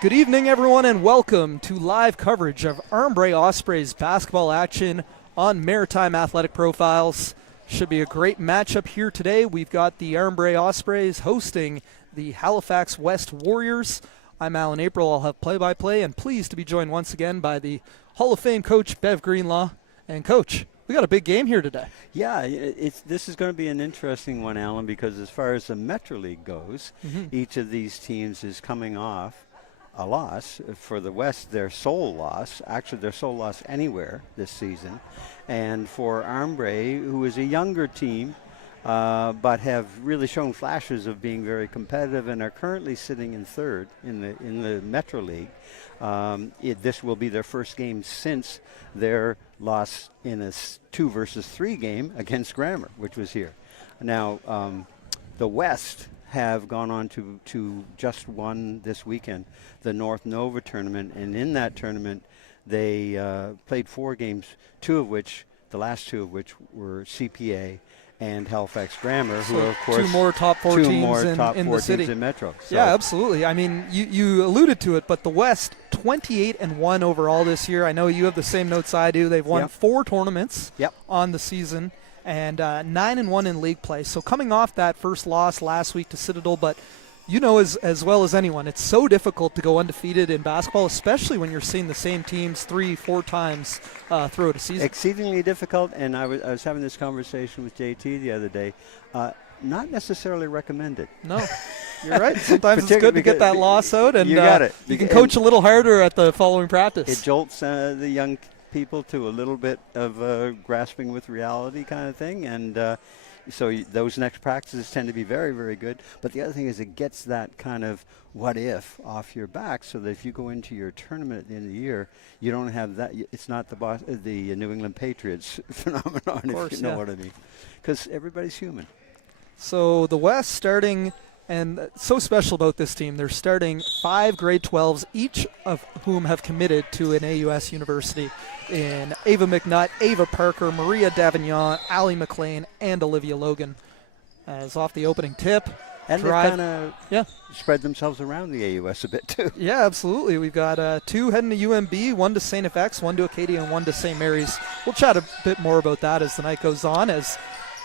Good evening, everyone, and welcome to live coverage of Armbrae Ospreys basketball action on Maritime Athletic Profiles. Should be a great matchup here today. We've got the Armbrae Ospreys hosting the Halifax West Warriors. I'm Alan April. I'll have play-by-play, and pleased to be joined once again by the Hall of Fame coach, Bev Greenlaw. And, Coach, we got a big game here today. Yeah, this is going to be an interesting one, Alan, because as far as the Metro League goes, each of these teams is coming off a loss. For the West, their sole loss, actually their sole loss anywhere this season. And for Armbrae, who is a younger team, but have really shown flashes of being very competitive and are currently sitting in third in the Metro League. This will be their first game since their loss in a 2-3 game against Grammar, which was here. Now, the West have gone on to just won this weekend the North Nova tournament, and in that tournament they played 4 games, the last two of which were CPA and Halifax Grammar, who are, of course, two more top four teams in the city. In Metro. So. Yeah, absolutely. I mean, you alluded to it, but the West 28-1 overall this year. I know you have the same notes I do. They've won 4 tournaments on the season and 9-1 in league play. So coming off that first loss last week to Citadel, but you know as well as anyone, it's so difficult to go undefeated in basketball, especially when you're seeing the same teams 3-4 times throughout a season. Exceedingly difficult, and I was having this conversation with JT the other day. Not necessarily recommended. No, you're right. Sometimes it's good to get that loss out, and you got it. You can coach a little harder at the following practice. It jolts the young people to a little bit of grasping with reality kind of thing, and so those next practices tend to be very, very good. But the other thing is it gets that kind of what if off your back, so that if you go into your tournament at the end of the year, you don't have that. It's not the New England Patriots phenomenon, if you know what I mean, because everybody's human. So the West starting, and so special about this team, they're starting 5 grade 12s, each of whom have committed to an AUS university in Ava McNutt, Ava Parker, Maria Davignon, Allie McLean, and Olivia Logan. As off the opening tip. And they kind of spread themselves around the AUS a bit, too. Yeah, absolutely. We've got 2 heading to UMB, 1 to St. FX, 1 to Acadia, and 1 to St. Mary's. We'll chat a bit more about that as the night goes on, as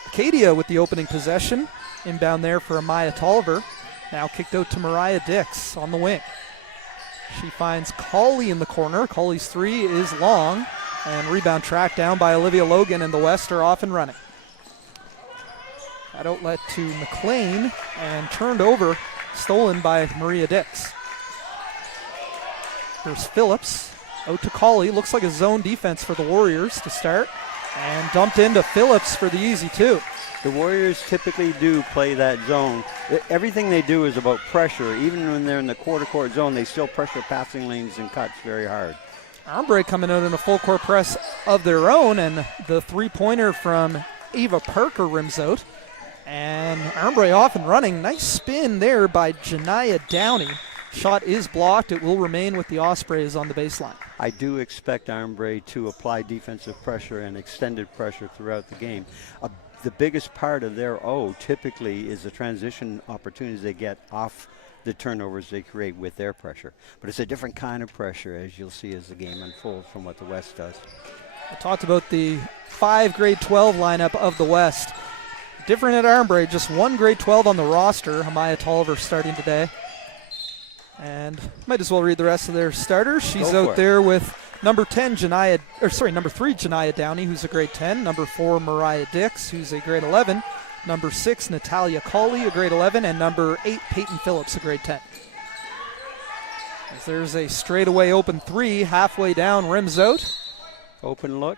Acadia with the opening possession. Inbound there for Amaya Tolliver. Now kicked out to Mariah Dix on the wing. She finds Colley in the corner. Colley's 3 is long. And rebound tracked down by Olivia Logan, and the West are off and running. That outlet to McLean and turned over, stolen by Maria Dix. Here's Phillips out to Colley. Looks like a zone defense for the Warriors to start. And dumped into Phillips for the easy 2. The Warriors typically do play that zone. Everything they do is about pressure. Even when they're in the quarter-court zone, they still pressure passing lanes and cuts very hard. Armbrae coming out in a full-court press of their own, and the three-pointer from Ava Parker rims out. And Armbrae off and running. Nice spin there by Janiyah Downey. Shot is blocked. It will remain with the Ospreys on the baseline. I do expect Armbrae to apply defensive pressure and extended pressure throughout the game. The biggest part of their typically is the transition opportunities they get off the turnovers they create with their pressure. But it's a different kind of pressure, as you'll see as the game unfolds, from what the West does. I talked about the 5 grade 12 lineup of the West. Different at Armbrae, just 1 grade 12 on the roster. Amaya Tolliver starting today. And might as well read the rest of their starters. She's out there with number 3, Janiyah Downey, who's a grade 10. Number 4, Mariah Dix, who's a grade 11. Number 6, Natalia Colley, a grade 11. And number 8, Peyton Phillips, a grade 10. As there's a straightaway open 3, halfway down, rims out. Open look.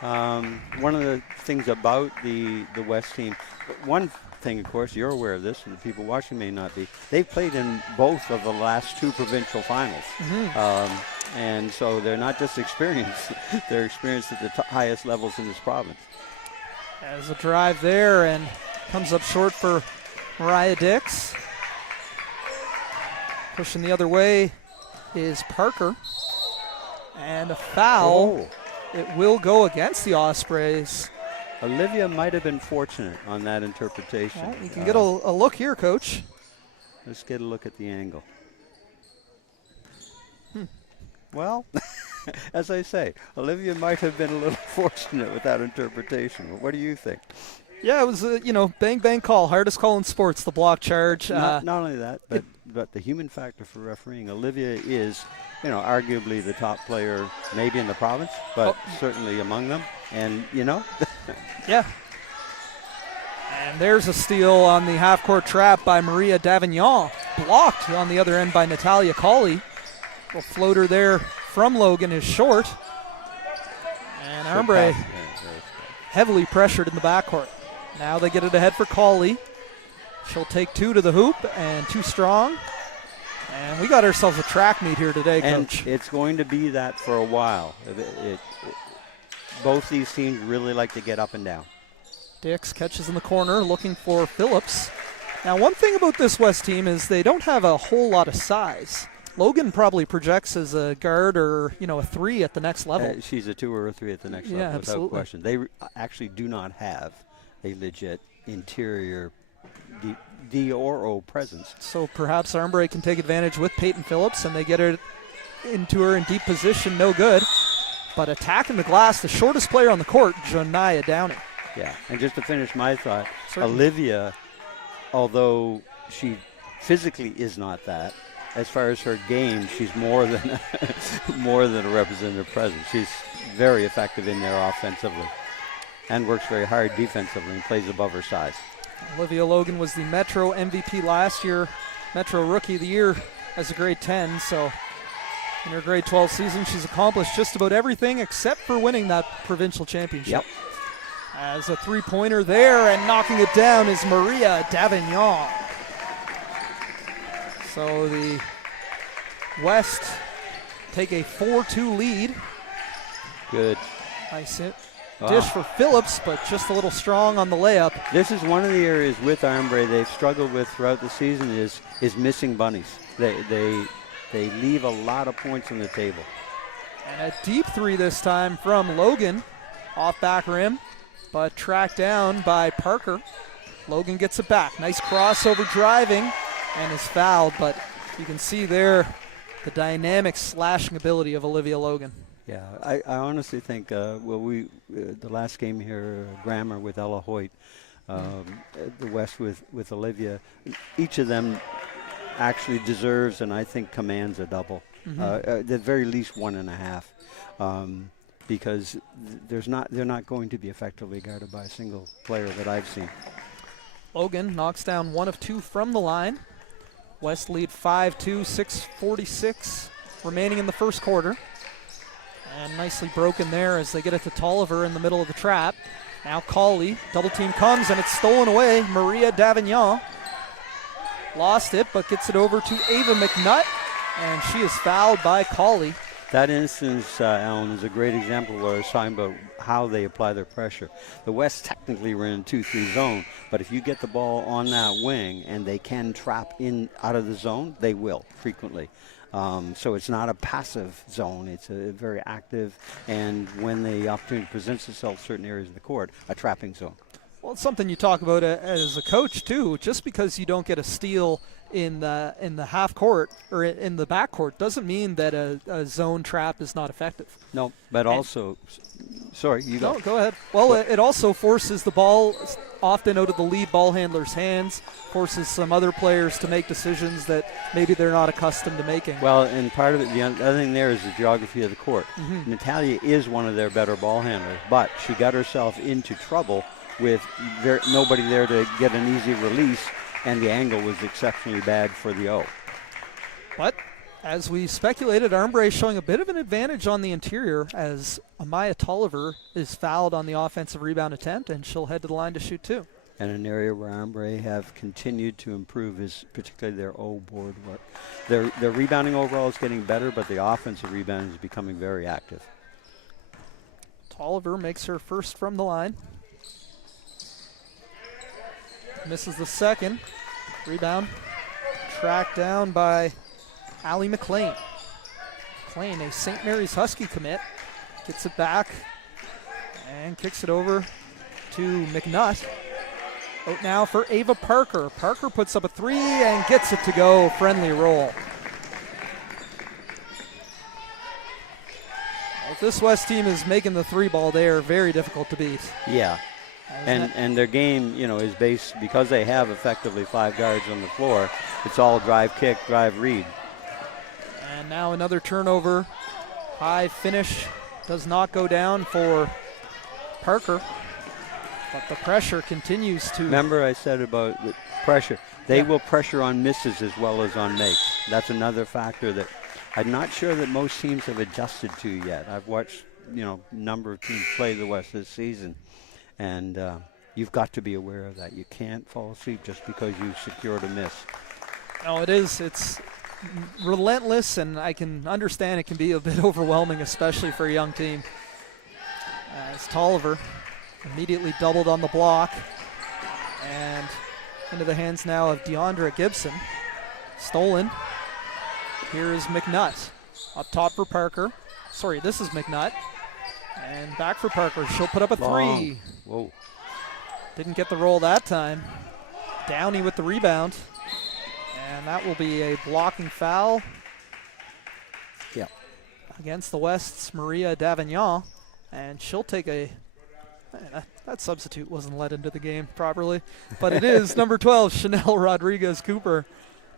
One of the things about the West team, one thing, of course, you're aware of this, and the people watching may not be. They've played in both of the last 2 provincial finals. And so they're not just experienced, they're experienced at the highest levels in this province. There's a drive there, and comes up short for Mariah Dix. Pushing the other way is Parker. And a foul. It will go against the Ospreys. Olivia might have been fortunate on that interpretation. Well, you can get a look here, Coach. Let's get a look at the angle. Well, as I say, Olivia might have been a little fortunate with that interpretation. What do you think? Yeah, it was a, bang, bang call. Hardest call in sports, the block charge. Not only that, but the human factor for refereeing. Olivia is, arguably the top player maybe in the province, but certainly among them. And, Yeah. And there's a steal on the half-court trap by Maria Davignon. Blocked on the other end by Natalia Colley. Little floater there from Logan is short. And Armbrae heavily pressured in the backcourt. Now they get it ahead for Colley. She'll take 2 to the hoop and 2 strong. And we got ourselves a track meet here today, Coach. And it's going to be that for a while. Both these teams really like to get up and down. Dix catches in the corner looking for Phillips. Now, one thing about this West team is they don't have a whole lot of size. Logan probably projects as a guard or, a 3 at the next level. She's a 2 or a 3 at the next level, without question. They actually do not have a legit interior D or O presence. So perhaps Armbrae can take advantage with Peyton Phillips, and they get her into her in deep position, no good. But attacking the glass, the shortest player on the court, Joniah Downey. Yeah, and just to finish my thought, Certainly. Olivia, although she physically is not that, as far as her game, she's more than more than a representative presence. She's very effective in there offensively and works very hard defensively and plays above her size. Olivia Logan was the Metro MVP last year, Metro Rookie of the Year as a grade 10. So in her grade 12 season, she's accomplished just about everything except for winning that provincial championship. Yep. As a three-pointer there, and knocking it down is Maria Davignon. So the West take a 4-2 lead. Good. Nice hit. Dish for Phillips, but just a little strong on the layup. This is one of the areas with Armbrae they've struggled with throughout the season is missing bunnies. They leave a lot of points on the table. And a deep 3 this time from Logan, off back rim, but tracked down by Parker. Logan gets it back. Nice crossover driving, and is fouled, but you can see there the dynamic slashing ability of Olivia Logan. Yeah, I honestly think, the last game here, Grammar with Ella Hoyt, the West with Olivia, each of them actually deserves and I think commands a double. At the very least 1.5. Because they're not going to be effectively guarded by a single player that I've seen. Logan knocks down 1 of 2 from the line. West lead 5-2, 6:46 remaining in the first quarter. And nicely broken there as they get it to Tolliver in the middle of the trap. Now Colley, double team comes and it's stolen away. Maria Davignon lost it but gets it over to Ava McNutt, and she is fouled by Colley. That instance, Alan, is a great example where I was talking about how they apply their pressure. The West technically were in 2-3 zone, but if you get the ball on that wing and they can trap in out of the zone, they will frequently. So it's not a passive zone. It's a very active, and when the opportunity presents itself in certain areas of the court, a trapping zone. Well, it's something you talk about as a coach, too. Just because you don't get a steal in the half court or in the back court doesn't mean that a zone trap is not effective. No, but also, sorry, you go. No, go ahead. Well, it also forces the ball often out of the lead ball handler's hands, forces some other players to make decisions that maybe they're not accustomed to making. Well, and part of it, the other thing there is the geography of the court. Natalia is one of their better ball handlers, but she got herself into trouble with nobody there to get an easy release, and the angle was exceptionally bad for the O. But as we speculated, Armbrae showing a bit of an advantage on the interior as Amaya Tolliver is fouled on the offensive rebound attempt, and she'll head to the line to shoot 2. And an area where Armbrae have continued to improve is particularly their O board work. Their rebounding overall is getting better, but the offensive rebounding is becoming very active. Tolliver makes her first from the line. Misses the second. Rebound tracked down by Allie McLean. McLean, a St. Mary's Husky commit, gets it back and kicks it over to McNutt. Out now for Ava Parker. Parker puts up a 3 and gets it to go. Friendly roll. If this West team is making the three ball, they are very difficult to beat. Yeah. And their game, is based, because they have effectively 5 guards on the floor, it's all drive, kick, drive, read. And now another turnover. High finish does not go down for Parker, but the pressure continues to. Remember I said about the pressure. They will pressure on misses as well as on makes. That's another factor that I'm not sure that most teams have adjusted to yet. I've watched, a number of teams play the West this season. And you've got to be aware of that. You can't fall asleep just because you secured a miss. No, it is. It's relentless, and I can understand it can be a bit overwhelming, especially for a young team. As Tolliver immediately doubled on the block. And into the hands now of DeAndre Gibson. Stolen. Here is McNutt. Up top for Parker. Sorry, this is McNutt. And back for Parker. She'll put up a three. Whoa. Didn't get the roll that time. Downey with the rebound. And that will be a blocking foul. Yeah. Against the West's Maria Davignon. And she'll take a... that substitute wasn't let into the game properly. But it is number 12, Chanel Rodriguez-Cooper,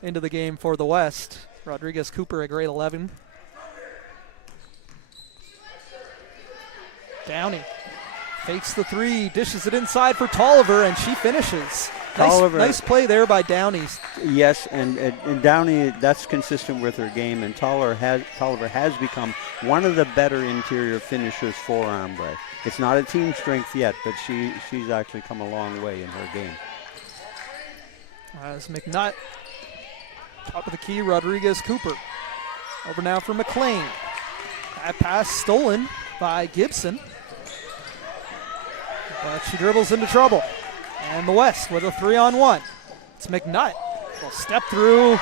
into the game for the West. Rodriguez-Cooper, a grade 11. Downey fakes the three, dishes it inside for Tolliver, and she finishes. Nice play there by Downey. Yes, and Downey, that's consistent with her game, and Tolliver has become one of the better interior finishers for Armbrae. It's not a team strength yet, but she's actually come a long way in her game. As McNutt, top of the key, Rodriguez-Cooper. Over now for McLean. That pass stolen by Gibson. But she dribbles into trouble. And the West with a 3-on-1. It's McNutt. Will step through.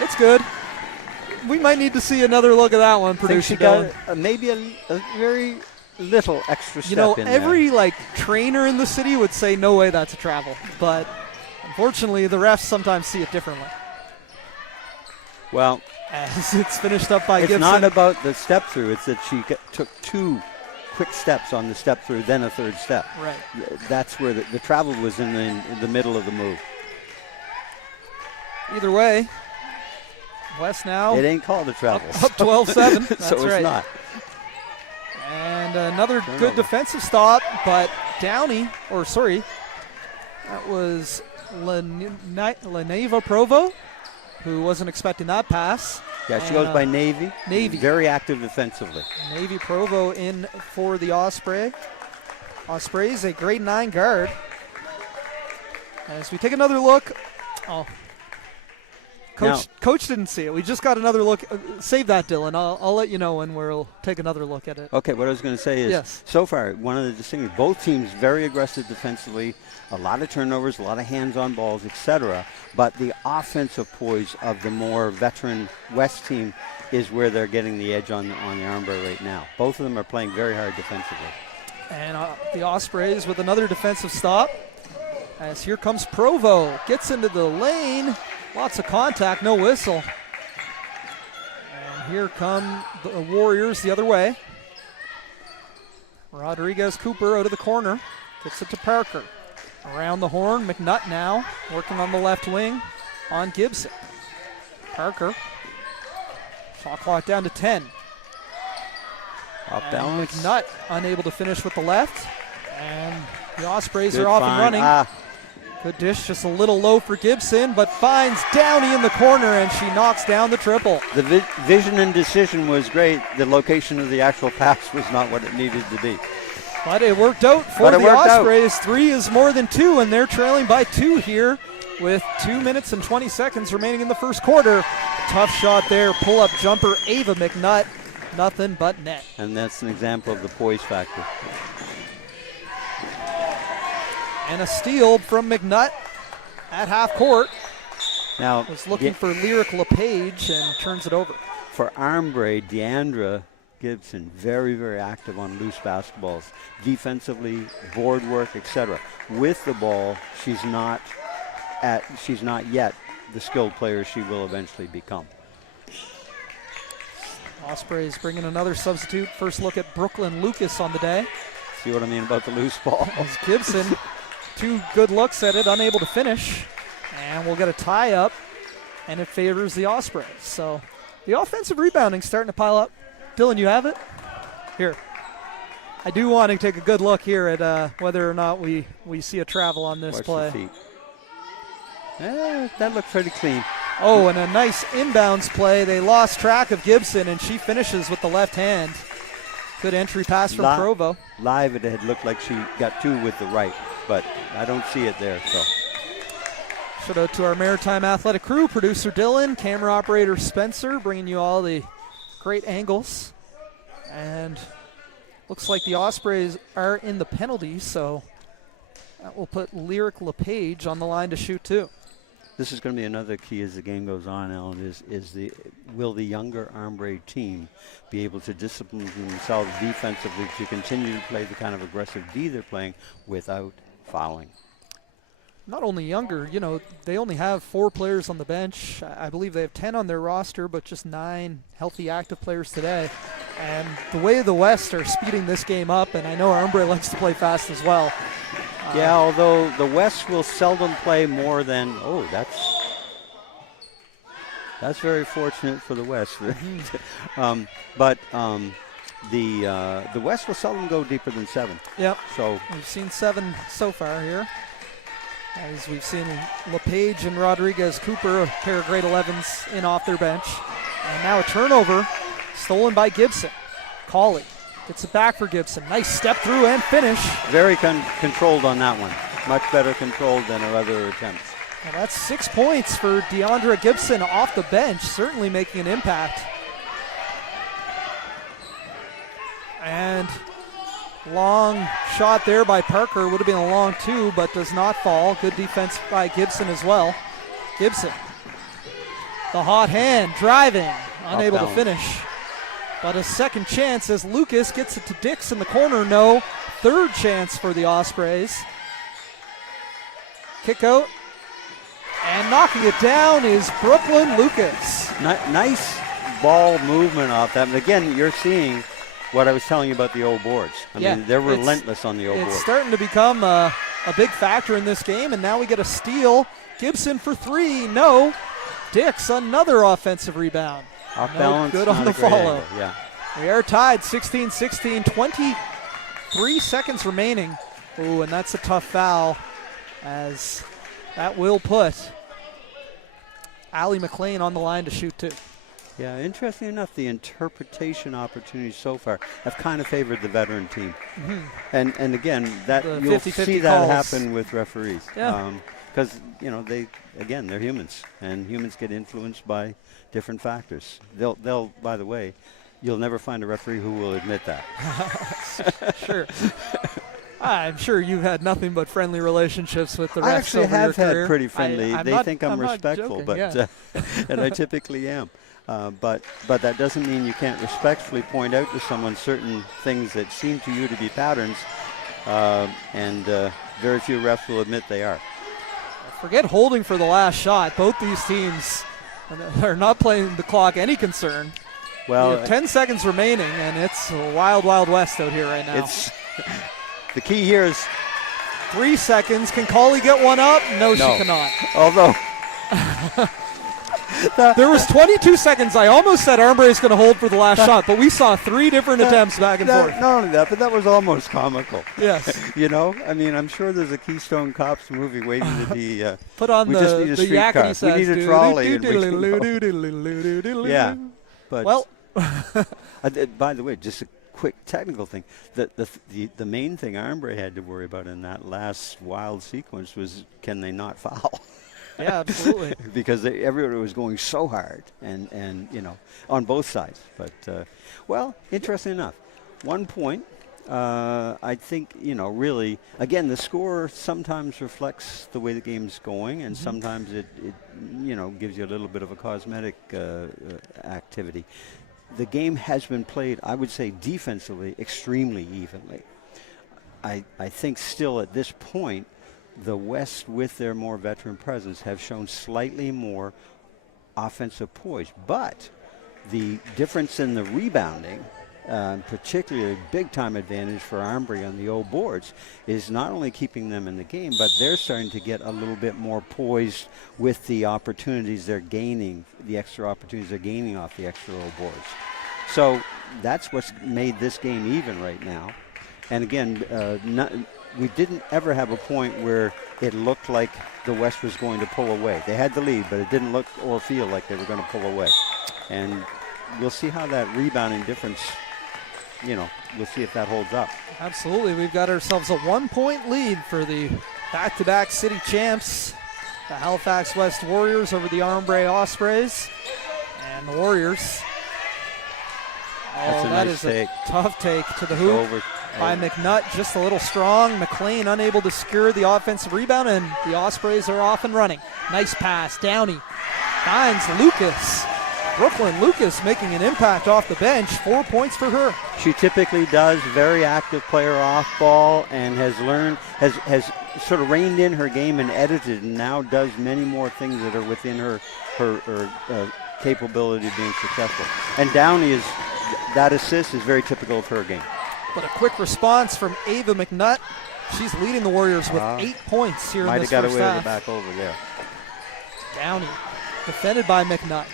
It's good. We might need to see another look at that one, producer. She got maybe a very little extra step in every there. trainer in the city would say no way that's a travel. But unfortunately, the refs sometimes see it differently. Well, as it's finished up by Gibson. It's not about the step through. It's that she took 2 quick steps on the step through, then a 3rd step. Right. That's where the travel was in the middle of the move. Either way, West now. It ain't called a travel. Up 12-7. That's so it's right. not. And another good defensive stop, but Downey, that was Leneva Provo, who wasn't expecting that pass. Yeah, she goes by Navy. Navy. Very active defensively. Navy Provo in for the Osprey. Ospreys, a grade 9 guard. As we take another look. Coach didn't see it. We just got another look. Save that, Dylan. I'll let you know when we'll take another look at it. Okay, what I was going to say is, so far, one of the distinctions, both teams very aggressive defensively, a lot of turnovers, a lot of hands-on balls, etc. But the offensive poise of the more veteran West team is where they're getting the edge on the Armbrae right now. Both of them are playing very hard defensively. And the Ospreys with another defensive stop. As here comes Provo. Gets into the lane. Lots of contact, no whistle. And here come the Warriors the other way. Rodriguez-Cooper out of the corner. Gets it to Parker. Around the horn, McNutt now working on the left wing on Gibson. Parker. Shot clock down to 10. Off balance. McNutt unable to finish with the left. And the Ospreys are off and running. Good dish, just a little low for Gibson, but finds Downey in the corner, and she knocks down the triple. The vision and decision was great. The location of the actual pass was not what it needed to be. But it worked out for the Ospreys. 3 is more than 2, and they're trailing by 2 here with 2 minutes and 20 seconds remaining in the first quarter. Tough shot there, pull-up jumper, Ava McNutt. Nothing but net. And that's an example of the poise factor. And a steal from McNutt at half court. Now was looking for Lyric LePage and turns it over. For Armbrae, Deandra Gibson, very, very active on loose basketballs, defensively, board work, etc. With the ball, she's not yet the skilled player she will eventually become. Ospreys bringing another substitute. First look at Brooklyn Lucas on the day. See what I mean about the loose ball? As Gibson, 2 good looks at it, unable to finish. And we'll get a tie up, and it favors the Ospreys. So the offensive rebounding starting to pile up. Dylan, you have it? Here. I do want to take a good look here at whether or not we see a travel on this Watch play. the feet. That looked pretty clean. Oh, and a nice inbounds play. They lost track of Gibson, and she finishes with the left hand. Good entry pass from Provo. Live, it had looked like she got 2 with the right, but I don't see it there. So, shout out to our Maritime Athletic crew, producer Dylan, camera operator Spencer, bringing you all the great angles. And looks like the Ospreys are in the penalties, so that will put Lyric LePage on the line to shoot 2. This is going to be another key as the game goes on, Alan, will the younger Armbrae team be able to discipline themselves defensively to continue to play the kind of aggressive D they're playing without fouling? Not only younger, they only have 4 players on the bench. I believe they have 10 on their roster, but just 9 healthy active players today. And the way the West are speeding this game up, and I know Armbrae likes to play fast as well. Yeah, although the West will seldom play more than, that's very fortunate for the West. But the West will seldom go deeper than 7. Yep. So we've seen 7 so far here. As we've seen LePage and Rodriguez Cooper, a pair of grade 11s in off their bench. And now a turnover stolen by Gibson. Cauley gets it back for Gibson. Nice step through and finish. Very controlled on that one. Much better controlled than her other attempts. Well, that's 6 points for Deandra Gibson off the bench, certainly making an impact. And long shot there by Parker. Would have been a long 2, but does not fall. Good defense by Gibson as well. Gibson, the hot hand, driving, unable to finish. But a second chance as Lucas gets it to Dix in the corner. No. Third chance for the Ospreys. Kick out. And knocking it down is Brooklyn Lucas. Nice ball movement off that. And again, you're seeing what I was telling you about the old boards. I mean, they're relentless on the old boards. It's starting to become a big factor in this game, and now we get a steal. Gibson for 3. No. Dix, another offensive rebound. Off balance, good on the follow. Angle. Yeah. We are tied 16-16, 23 seconds remaining. Ooh, and that's a tough foul, as that will put Allie McLean on the line to shoot 2. Yeah, interesting enough, the interpretation opportunities so far have kind of favored the veteran team. Mm-hmm. And again, that you'll see that happen with referees. Yeah. Because, they're humans, and humans get influenced by different factors. They'll, by the way, you'll never find a referee who will admit that. Sure. I'm sure you've had nothing but friendly relationships with the refs. I actually over have your had career. pretty friendly. They think I'm respectful, joking, but and I typically am. But that doesn't mean you can't respectfully point out to someone certain things that seem to you to be patterns, and very few refs will admit they are. Forget holding for the last shot. Both these teams are not playing the clock any concern. Well, we have 10 seconds remaining, and it's a wild, wild west out here right now. The key here is 3 seconds. Can Cauley get one up? No, she cannot. Although there was 22 seconds. I almost said Armbrae is going to hold for the last shot, but we saw 3 different attempts back and forth. Not only that, but that was almost comical. Yes. I mean, I'm sure there's a Keystone Cops movie waiting to be. Put on the yakety sax. We need a trolley. Yeah. But well. By the way, just a quick technical thing. The main thing Armbrae had to worry about in that last wild sequence was, can they not foul? Yeah, absolutely. Because everybody was going so hard, and on both sides. But interesting enough, 1 point. I think really, again, the score sometimes reflects the way the game's going, and sometimes it gives you a little bit of a cosmetic activity. The game has been played, I would say, defensively extremely evenly. I think still at this point, the West, with their more veteran presence, have shown slightly more offensive poise. But the difference in the rebounding, particularly a big-time advantage for Armbrae on the old boards, is not only keeping them in the game, but they're starting to get a little bit more poised with the opportunities they're gaining, the extra opportunities they're gaining off the extra old boards. So that's what's made this game even right now. And again, we didn't ever have a point where it looked like the West was going to pull away. They had the lead, but it didn't look or feel like they were going to pull away. And we'll see how that rebounding difference, we'll see if that holds up. Absolutely. We've got ourselves a 1-point lead for the back-to-back city champs, the Halifax West Warriors over the Armbrae Ospreys. And the Warriors. That is a tough take to the hoop by McNutt, just a little strong. McLean unable to secure the offensive rebound, and the Ospreys are off and running. Nice pass. Downey finds Lucas. Brooklyn Lucas making an impact off the bench. 4 points for her. She typically does. Very active player off ball, and has sort of reined in her game and edited, and now does many more things that are within her capability of being successful. And Downey that assist is very typical of her game. But a quick response from Ava McNutt. She's leading the Warriors with 8 points here in this first half. Might have got away with the back over there. Downey, defended by McNutt.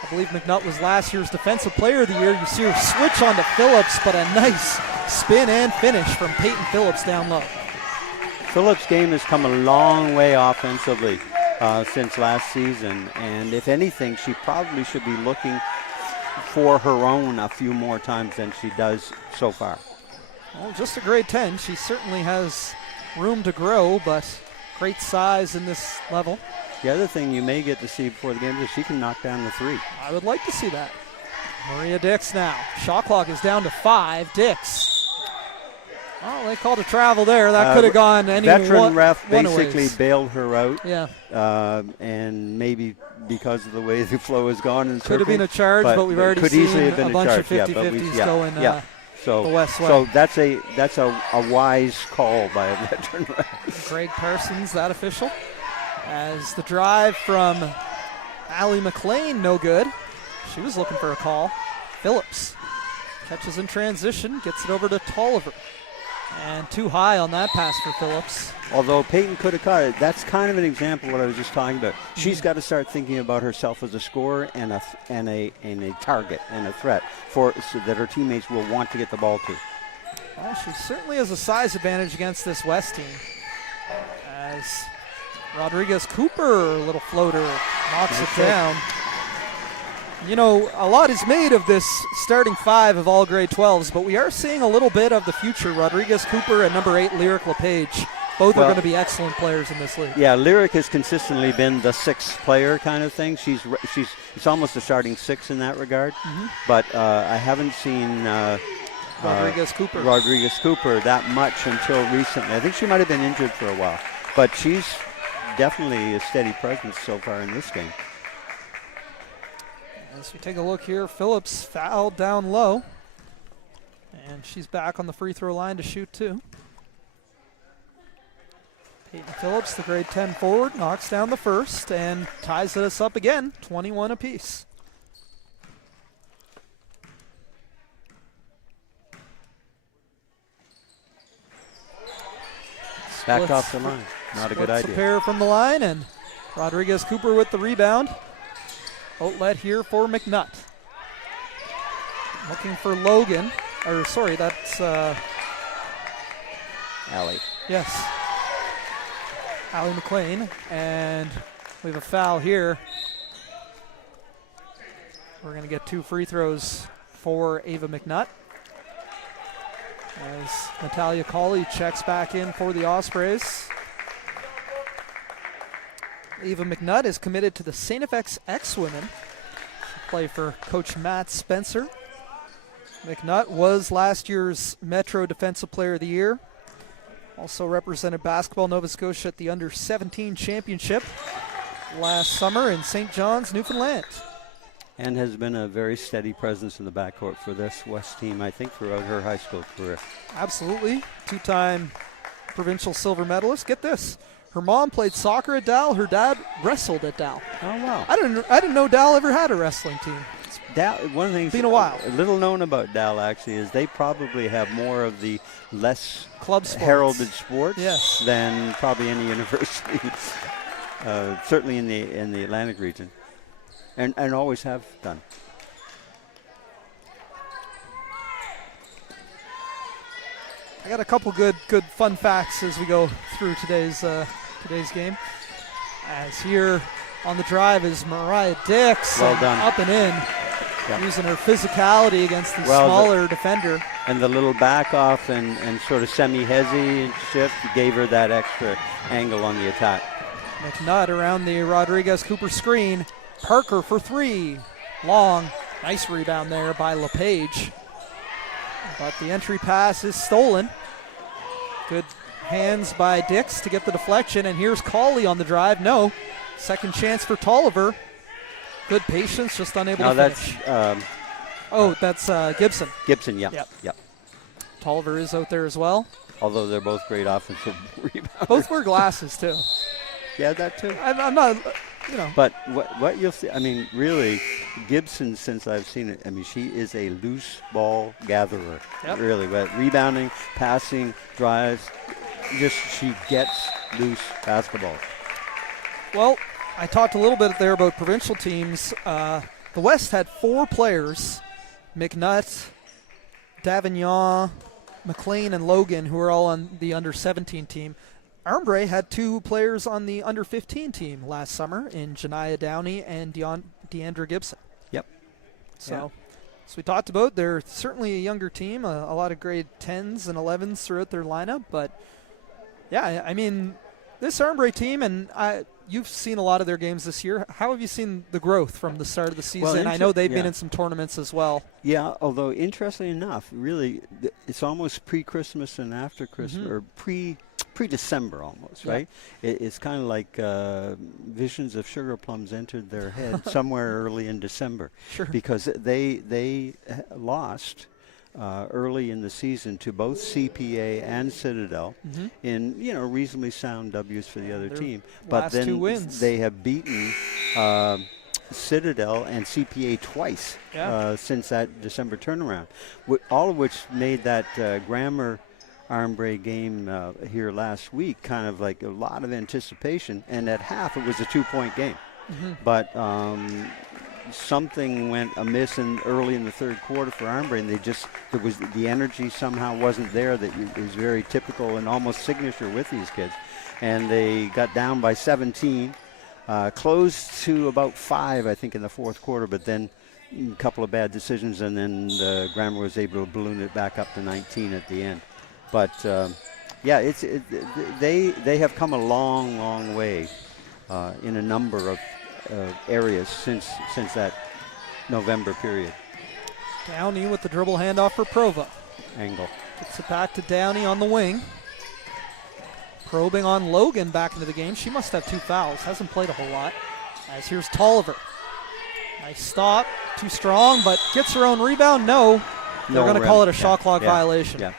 I believe McNutt was last year's Defensive Player of the Year. You see her switch on to Phillips, but a nice spin and finish from Peyton Phillips down low. Phillips' game has come a long way offensively since last season, and if anything, she probably should be looking for her own a few more times than she does so far. Well, just a grade 10. She certainly has room to grow, but great size in this level. The other thing you may get to see before the game is she can knock down the three. I would like to see that. Maria Dix now. Shot clock is down to 5. Dix. Oh, they called a travel there. That could have gone any veteran ref one basically ways. Bailed her out. Yeah. And maybe because of the way the flow has gone in could have been a charge, but we've already could seen easily have been a bunch charge. of 50-50s going so, the West way. So that's a wise call by a veteran ref. Greg Parsons, that official. As the drive from Allie McLean, no good. She was looking for a call. Phillips catches in transition, gets it over to Tolliver. And too high on that pass for Phillips. Although Peyton could have caught it, that's kind of an example of what I was just talking about. She's got to start thinking about herself as a scorer and a target and a threat so that her teammates will want to get the ball to. Well, she certainly has a size advantage against this West team. As Rodriguez Cooper, a little floater, knocks it down. You know, a lot is made of this starting 5 of all grade 12s, but we are seeing a little bit of the future. Rodriguez Cooper and number 8, Lyric LePage. Both are going to be excellent players in this league. Yeah, Lyric has consistently been the 6th player kind of thing. It's almost a starting 6 in that regard. But I haven't seen Rodriguez Cooper that much until recently. I think she might have been injured for a while, but she's definitely a steady presence so far in this game. As we take a look here, Phillips fouled down low, and she's back on the free throw line to shoot 2. Peyton Phillips, the grade 10 forward, knocks down the first and ties us up again, 21 apiece. Back off the line. Not a good idea. The pair from the line, and Rodriguez Cooper with the rebound. Outlet here for McNutt. Looking for Logan. Or, sorry, that's Allie. Yes. Allie McLean. And we have a foul here. We're going to get 2 free throws for Ava McNutt. As Natalia Colley checks back in for the Ospreys. Ava McNutt is committed to the St. FX X-Women. She'll play for Coach Matt Spencer. McNutt was last year's Metro Defensive Player of the Year. Also represented Basketball Nova Scotia at the Under-17 Championship last summer in St. John's, Newfoundland. And has been a very steady presence in the backcourt for this West team, I think, throughout her high school career. Absolutely. 2-time provincial silver medalist. Get this. Her mom played soccer at Dal. Her dad wrestled at Dal. Oh, wow. I didn't know Dal ever had a wrestling team. one of the things been a while. Little known about Dal actually is they probably have more of the less club sports. heralded sports yes. than probably any university, certainly in the Atlantic region, and always have done. I got a couple good fun facts as we go through today's game. As here on the drive is Mariah Dix. Well done. Up and in. Yep. Using her physicality against the smaller defender. And the little back off and sort of semi-hezzy shift gave her that extra angle on the attack. McNutt around the Rodriguez-Cooper screen. Parker for three. Long. Nice rebound there by LePage. But the entry pass is stolen. Good hands by Dix to get the deflection. And here's Cawley on the drive. No. Second chance for Tolliver. Good patience, just unable to finish. That's Gibson. Gibson, yeah. Yep. Tolliver is out there as well. Although they're both great offensive rebounders. Both wear glasses, too. Yeah, that too. I'm not, But what you'll see, I mean, really, Gibson, since I've seen it, I mean, she is a loose ball gatherer. Yep. Really. Rebounding, passing, drives, she gets loose basketball. Well, I talked a little bit there about provincial teams. The West had 4 players, McNutt, Davignon, McLean, and Logan, who are all on the under-17 team. Armbrae had 2 players on the under-15 team last summer in Janiah Downey and Deandra Gibson. Yep. So, as we talked about, they're certainly a younger team, a lot of grade 10s and 11s throughout their lineup. But, yeah, I mean, this Armbrae team, and you've seen a lot of their games this year. How have you seen the growth from the start of the season? I know they've been in some tournaments as well. Yeah, although interestingly enough, really, it's almost pre-Christmas and after Christmas, or pre-December almost, right? It's kind of like visions of sugar plums entered their head somewhere early in December. Sure. Because they lost early in the season to both CPA and Citadel in reasonably sound W's for the other team. But then 2 wins. They have beaten Citadel and CPA twice since that December turnaround, all of which made that Grammar Armbrae game here last week kind of like a lot of anticipation. And at half, it was a 2-point game. But something went amiss early in the third quarter for Armbrae, and the energy somehow wasn't there that is very typical and almost signature with these kids. And they got down by 17, closed to about 5, I think, in the fourth quarter, but then a couple of bad decisions, and then Grammar was able to balloon it back up to 19 at the end. But they have come a long, long way in a number of areas since that November period. Downey with the dribble handoff for Prova. Angle. Gets it back to Downey on the wing. Probing on Logan back into the game. She must have 2 fouls. Hasn't played a whole lot. As here's Tolliver. Nice stop. Too strong, but gets her own rebound. No. They're going to call it a shot clock violation.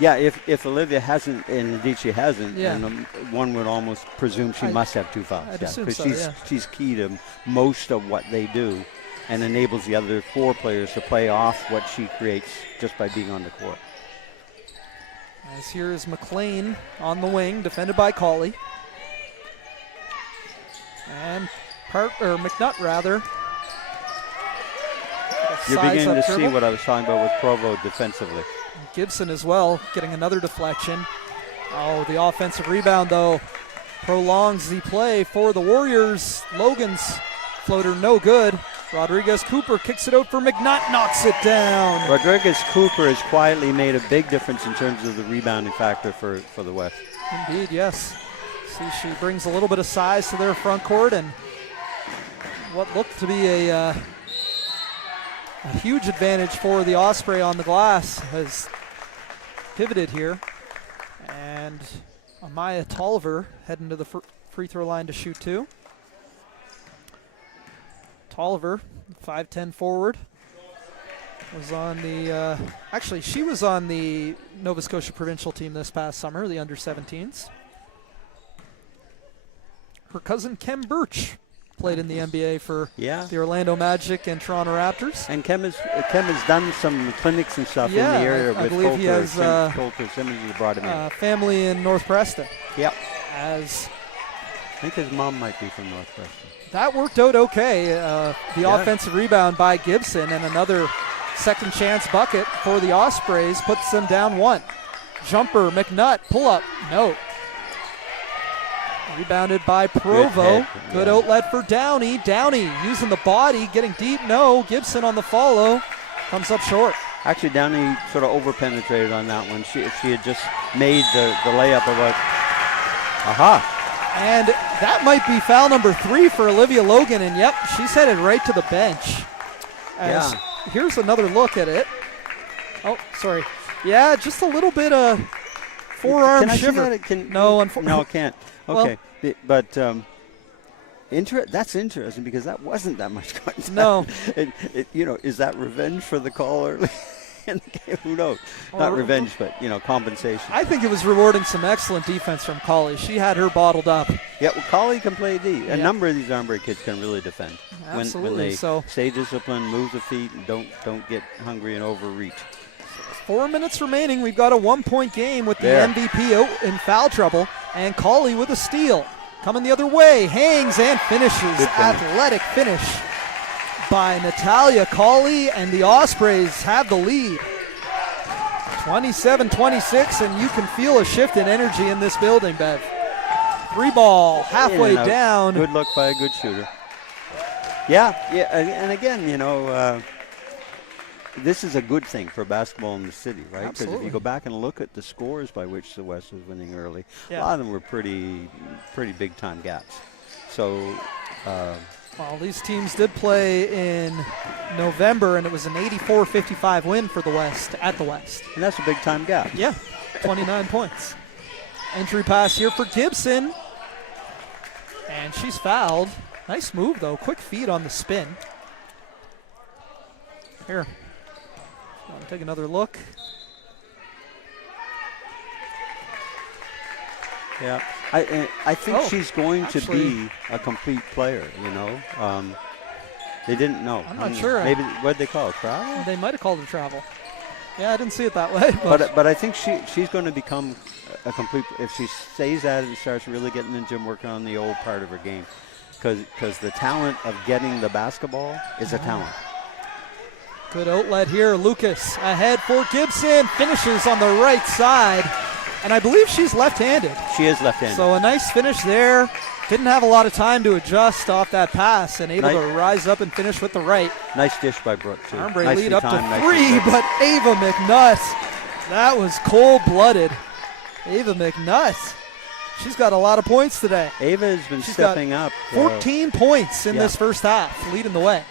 Yeah, if Olivia hasn't, and indeed she hasn't, and one would almost presume she must have 2 fouls. I'd assume so, she's key to most of what they do and enables the other 4 players to play off what she creates just by being on the court. As here is McLean on the wing, defended by Cawley. And McNutt, rather. You're beginning to see what I was talking about with Provo defensively. Gibson as well, getting another deflection. Oh, the offensive rebound, though, prolongs the play for the Warriors. Logan's floater no good. Rodriguez-Cooper kicks it out for McNutt, knocks it down. Rodriguez-Cooper has quietly made a big difference in terms of the rebounding factor for the West. Indeed, yes. See, she brings a little bit of size to their front court, and what looked to be a huge advantage for the Osprey on the glass has pivoted here. And Amaya Tolliver heading to the free throw line to shoot 2. Tolliver, 5'10" forward, was on the she was on the Nova Scotia provincial team this past summer, the under-17s. Her cousin Kem Birch Played in the NBA for Yeah. the Orlando Magic and Toronto Raptors. And Kem has done some clinics and stuff Yeah, in the area I with believe he has Coulter Simmons who brought him in. Family in North Preston. Yep. As I think his mom might be from North Preston. that worked out okay. The offensive rebound by Gibson and another second chance bucket for the Ospreys puts them down 1. Jumper, McNutt, pull up, no. Rebounded by Provo. Good outlet for Downey. Downey using the body, getting deep, no. Gibson on the follow, comes up short. Actually, Downey sort of over-penetrated on that one. If she had just made the layup about, And that might be foul number 3 for Olivia Logan, and yep, she's headed right to the bench. Here's another look at it. Oh, sorry. Yeah, just a little bit of forearm shiver. No, unfortunately. No, can't. Okay, well, but that's interesting because that wasn't that much contact. No. Is that revenge for the call early in the game? Who knows? Not revenge, but, compensation. I think it was rewarding some excellent defense from Colley. She had her bottled up. Yeah, well, Colley can play D. A number of these Armbrae kids can really defend. Absolutely. When they stay disciplined, move the feet, and don't get hungry and overreach. 4 minutes remaining. We've got a 1-point game with the MVP out in foul trouble. And Colley with a steal. Coming the other way. Hangs and finishes. Athletic finish by Natalia Colley. And the Ospreys have the lead. 27-26. And you can feel a shift in energy in this building, Bev. 3-ball. Halfway down. Good look by a good shooter. Yeah. And again, this is a good thing for basketball in the city, right? Because if you go back and look at the scores by which the West was winning early, a lot of them were pretty big-time gaps. So, well, these teams did play in November, and it was an 84-55 win for the West at the West. And that's a big-time gap. Yeah, 29 points. Entry pass here for Gibson, and she's fouled. Nice move, though. Quick feed on the spin. Here. Take another look. Yeah, I think she's going to be a complete player, They didn't know. I'm not sure. Maybe, what did they call it, travel? They might have called it travel. Yeah, I didn't see it that way. But I think she's going to become a complete, if she stays at it and starts really getting in the gym, working on the old part of her game. Because the talent of getting the basketball is a talent. Good outlet here. Lucas ahead for Gibson. Finishes on the right side. And I believe she's left-handed. She is left-handed. So a nice finish there. Didn't have a lot of time to adjust off that pass and able to rise up and finish with the right. Nice dish by Brooke, too. Armbrae lead up to 3, but Ava McNutt, that was cold-blooded. Ava McNutt, she's got a lot of points today. Ava has been stepping up. 14 points in this first half, leading the way.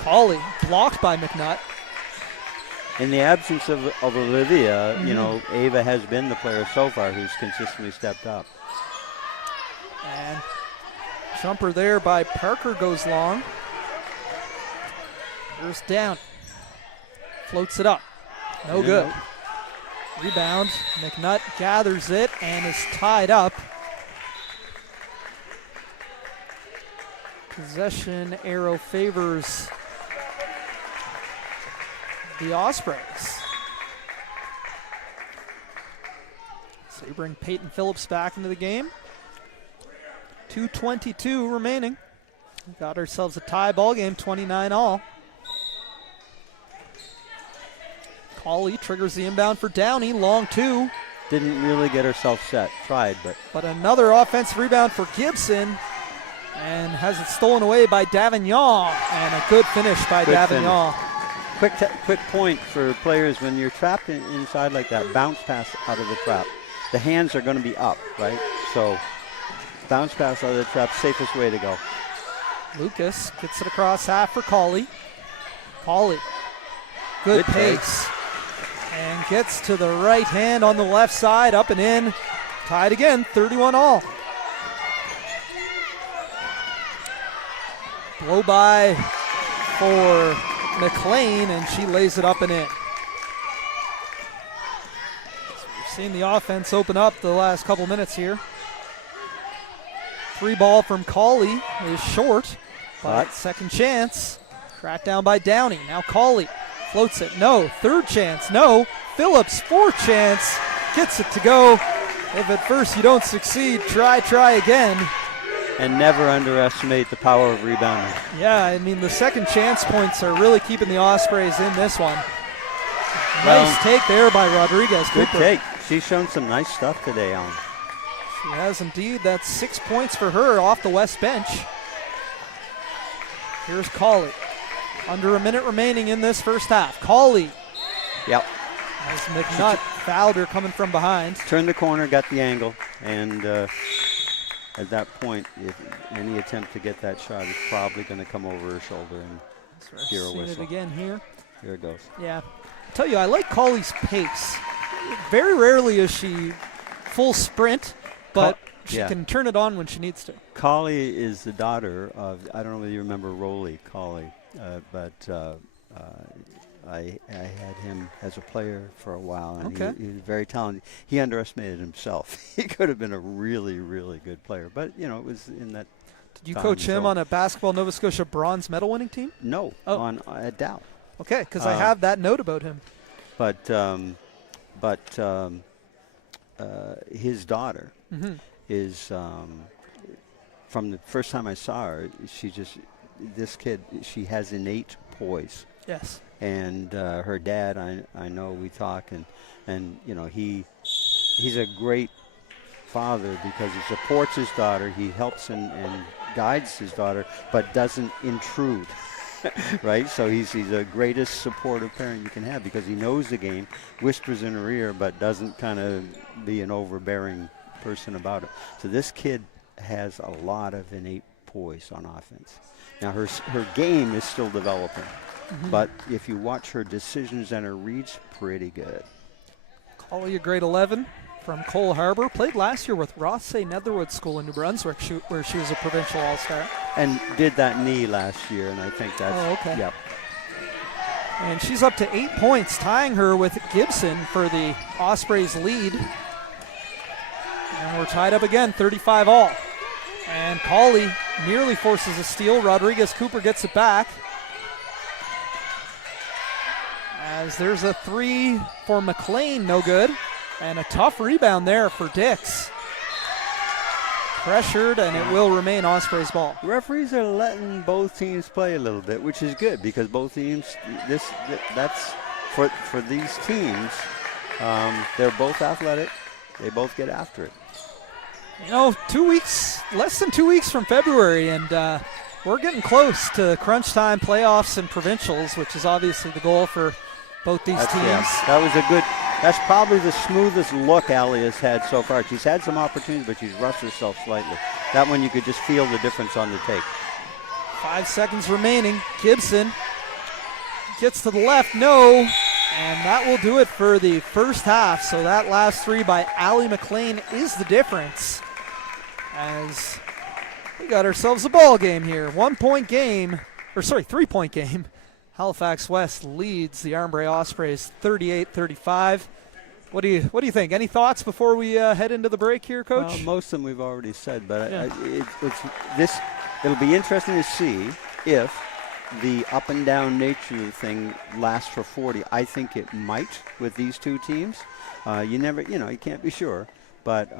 Colley blocked by McNutt. In the absence of Olivia, Ava has been the player so far who's consistently stepped up. And jumper there by Parker goes long. Here's down. Floats it up. No good. Rebound. McNutt gathers it and is tied up. Possession arrow favors the Ospreys. So you bring Peyton Phillips back into the game. 2:22 remaining. We got ourselves a tie ball game, 29-all. Colley triggers the inbound for Downey, long 2. Didn't really get herself set. Tried, but. But another offensive rebound for Gibson. And has it stolen away by Davignon. And a good finish by Davignon. Quick point for players when you're trapped inside like that, bounce pass out of the trap. The hands are going to be up, right? So bounce pass out of the trap, safest way to go. Lucas gets it across half for Colley. Colley, good pace. And gets to the right hand on the left side, up and in. Tied again, 31-all. Blow by for McLean, and she lays it up and in. So we've seen the offense open up the last couple minutes here. Free ball from Cawley is short, but second chance. Cracked down by Downey. Now Cawley floats it. No. Third chance. No. Phillips, fourth chance. Gets it to go. If at first you don't succeed, try again. And never underestimate the power of rebounding. Yeah, I mean, the second chance points are really keeping the Ospreys in this one. Nice take there by Rodriguez. Good Cooper. take. She's shown some nice stuff today, Alan. She has indeed. That's 6 points for her off the West bench. Here's Cawley. Under a minute remaining in this first half. Cawley. Yep. As McNutt fouled her coming from behind. Turned the corner, got the angle, and at that point, if any attempt to get that shot is probably going to come over her shoulder and hear a whistle. It again here. Here it goes. Yeah. I tell you, I like Cawley's pace. Very rarely is she full sprint, but she can turn it on when she needs to. Cawley is the daughter of, I don't know whether you remember Roley Cawley, but I had him as a player for a while, and he was very talented. He underestimated himself. He could have been a really, really good player, but, it was in that. Did you coach him on a basketball Nova Scotia bronze medal winning team? No, at Dow. Okay, because I have that note about him. But his daughter is, from the first time I saw her, this kid, she has innate poise. Yes. And her dad, I know we talk, and he's a great father because he supports his daughter, he helps and guides his daughter, but doesn't intrude. Right? So he's the greatest supportive parent you can have because he knows the game, whispers in her ear, but doesn't kind of be an overbearing person about it. So this kid has a lot of innate poise on offense. Now her game is still developing, but if you watch her decisions and her reads, pretty good. Cawley, a grade 11 from Cole Harbour. Played last year with Rothsay Netherwood School in New Brunswick, where she was a provincial all-star. And did that knee last year, and I think that's... Oh, okay. Yep. And she's up to 8 points, tying her with Gibson for the Ospreys lead. And we're tied up again, 35 all. And Cawley nearly forces a steal. Rodriguez Cooper gets it back. As there's a three for McLean, no good. And a tough rebound there for Dix. Pressured, and it will remain Ospreys ball. Referees are letting both teams play a little bit, which is good because both teams, that's for these teams, they're both athletic. They both get after it. 2 weeks, less than 2 weeks from February, and we're getting close to crunch time playoffs and provincials, which is obviously the goal for both these teams. Yeah, that's probably the smoothest look Allie has had so far. She's had some opportunities, but she's rushed herself slightly. That one you could just feel the difference on the take. 5 seconds remaining. Gibson gets to the left, no. And that will do it for the first half. So that last three by Allie McLean is the difference. As we got ourselves a ball game here. 1 point game, 3 point game. Halifax West leads the Armbrae Ospreys 38-35. What do you think? Any thoughts before we head into the break here, Coach? Most of them we've already said, but it'll be interesting to see if the up and down nature of the thing lasts for 40. I think it might with these two teams. You can't be sure, but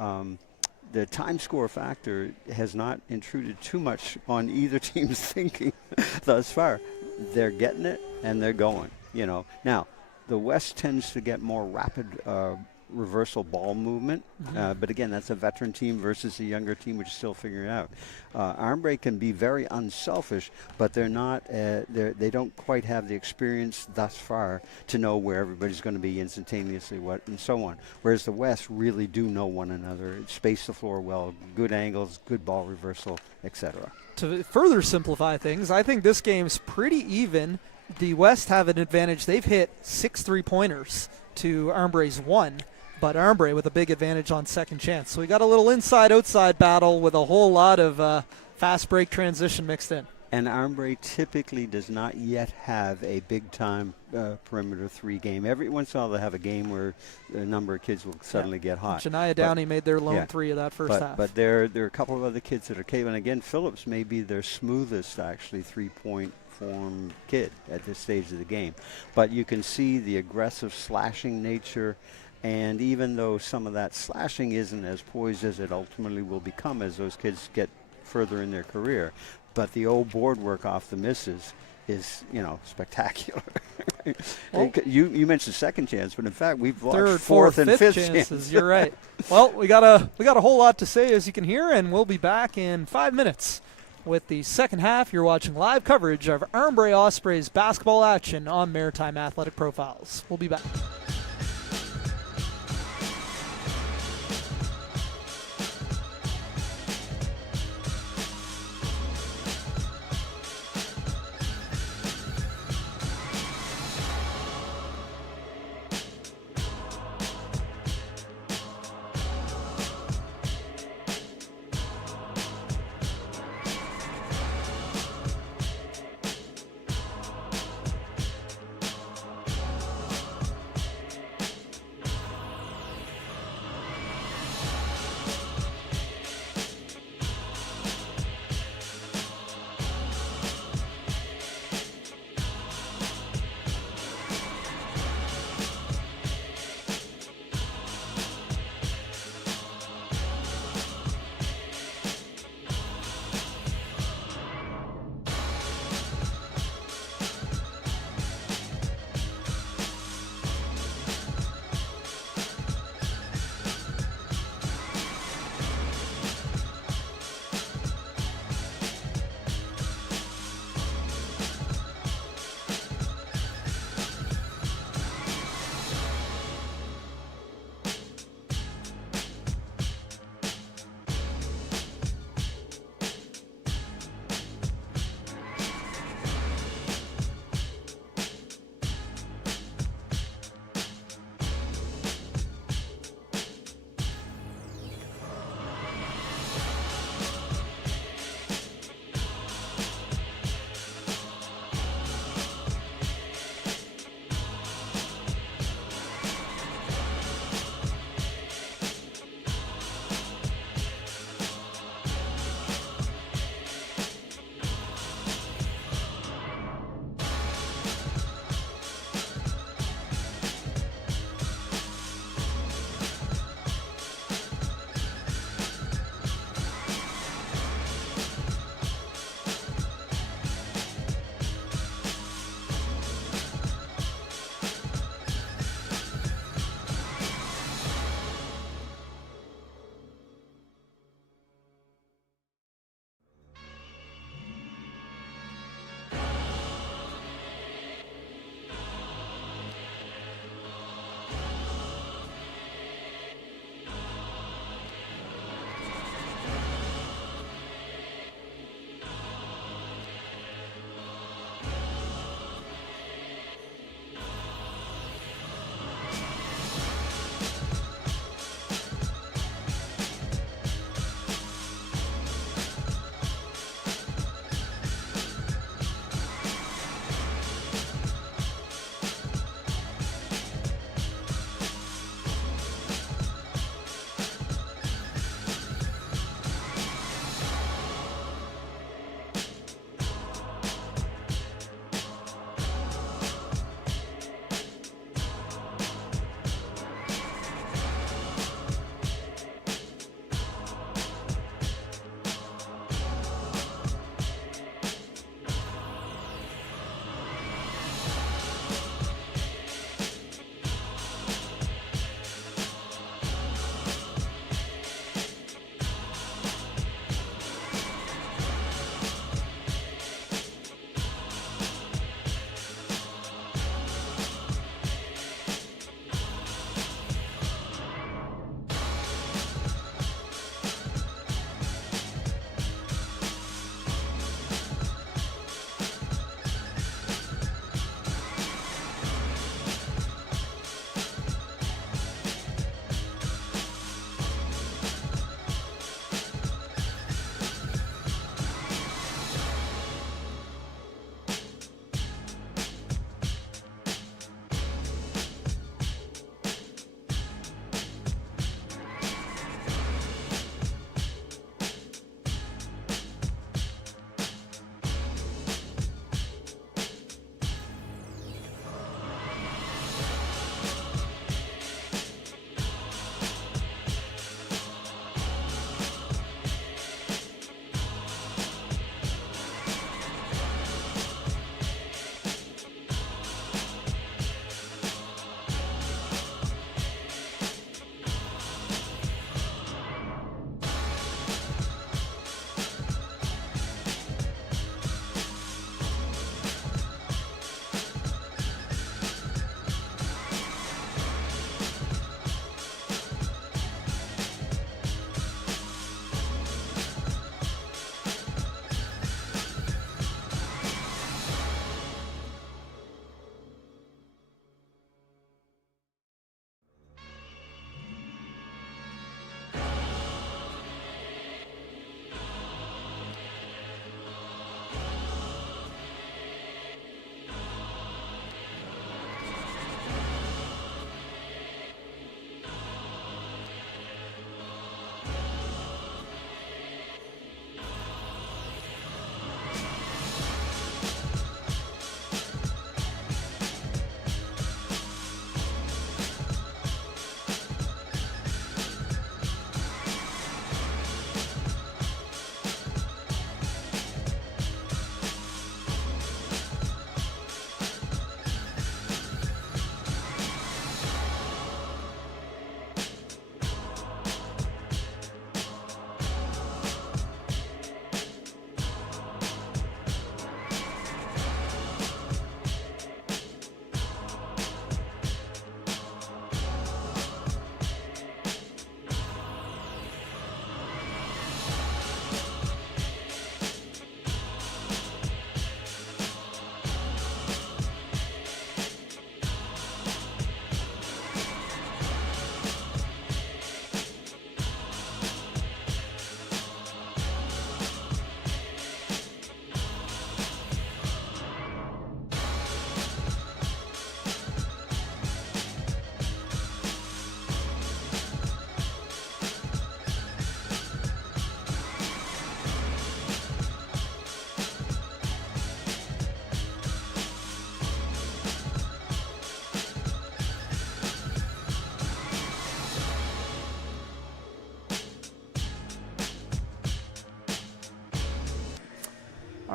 the time score factor has not intruded too much on either team's thinking thus far. They're getting it and they're going, Now, the West tends to get more rapid reversal ball movement, but again, that's a veteran team versus a younger team, which is still figuring it out. Armbrae can be very unselfish, but they're not. They don't quite have the experience thus far to know where everybody's going to be instantaneously, and so on. Whereas the West really do know one another, space the floor well, good angles, good ball reversal, etc. To further simplify things, I think this game's pretty even. The West have an advantage. They've hit 6 3-pointers to Armbrae's 1, but Armbrae with a big advantage on second chance. So we got a little inside-outside battle with a whole lot of fast break transition mixed in. And Armbrae typically does not yet have a big-time perimeter 3 game. Every once in a while they'll have a game where a number of kids will suddenly get hot. Janiah Downey made their lone 3 of that first half. But there are a couple of other kids that are capable. And again, Phillips may be their smoothest, actually, 3-point form kid at this stage of the game. But you can see the aggressive slashing nature. And even though some of that slashing isn't as poised as it ultimately will become as those kids get further in their career, but the old board work off the misses is, spectacular. Well, you mentioned second chance, but in fact we've watched third, fourth and fifth chances. You're right. Well, we got a whole lot to say, as you can hear, and we'll be back in 5 minutes with the second half. You're watching live coverage of Armbrae Ospreys basketball action on Maritime Athletic Profiles. We'll be back.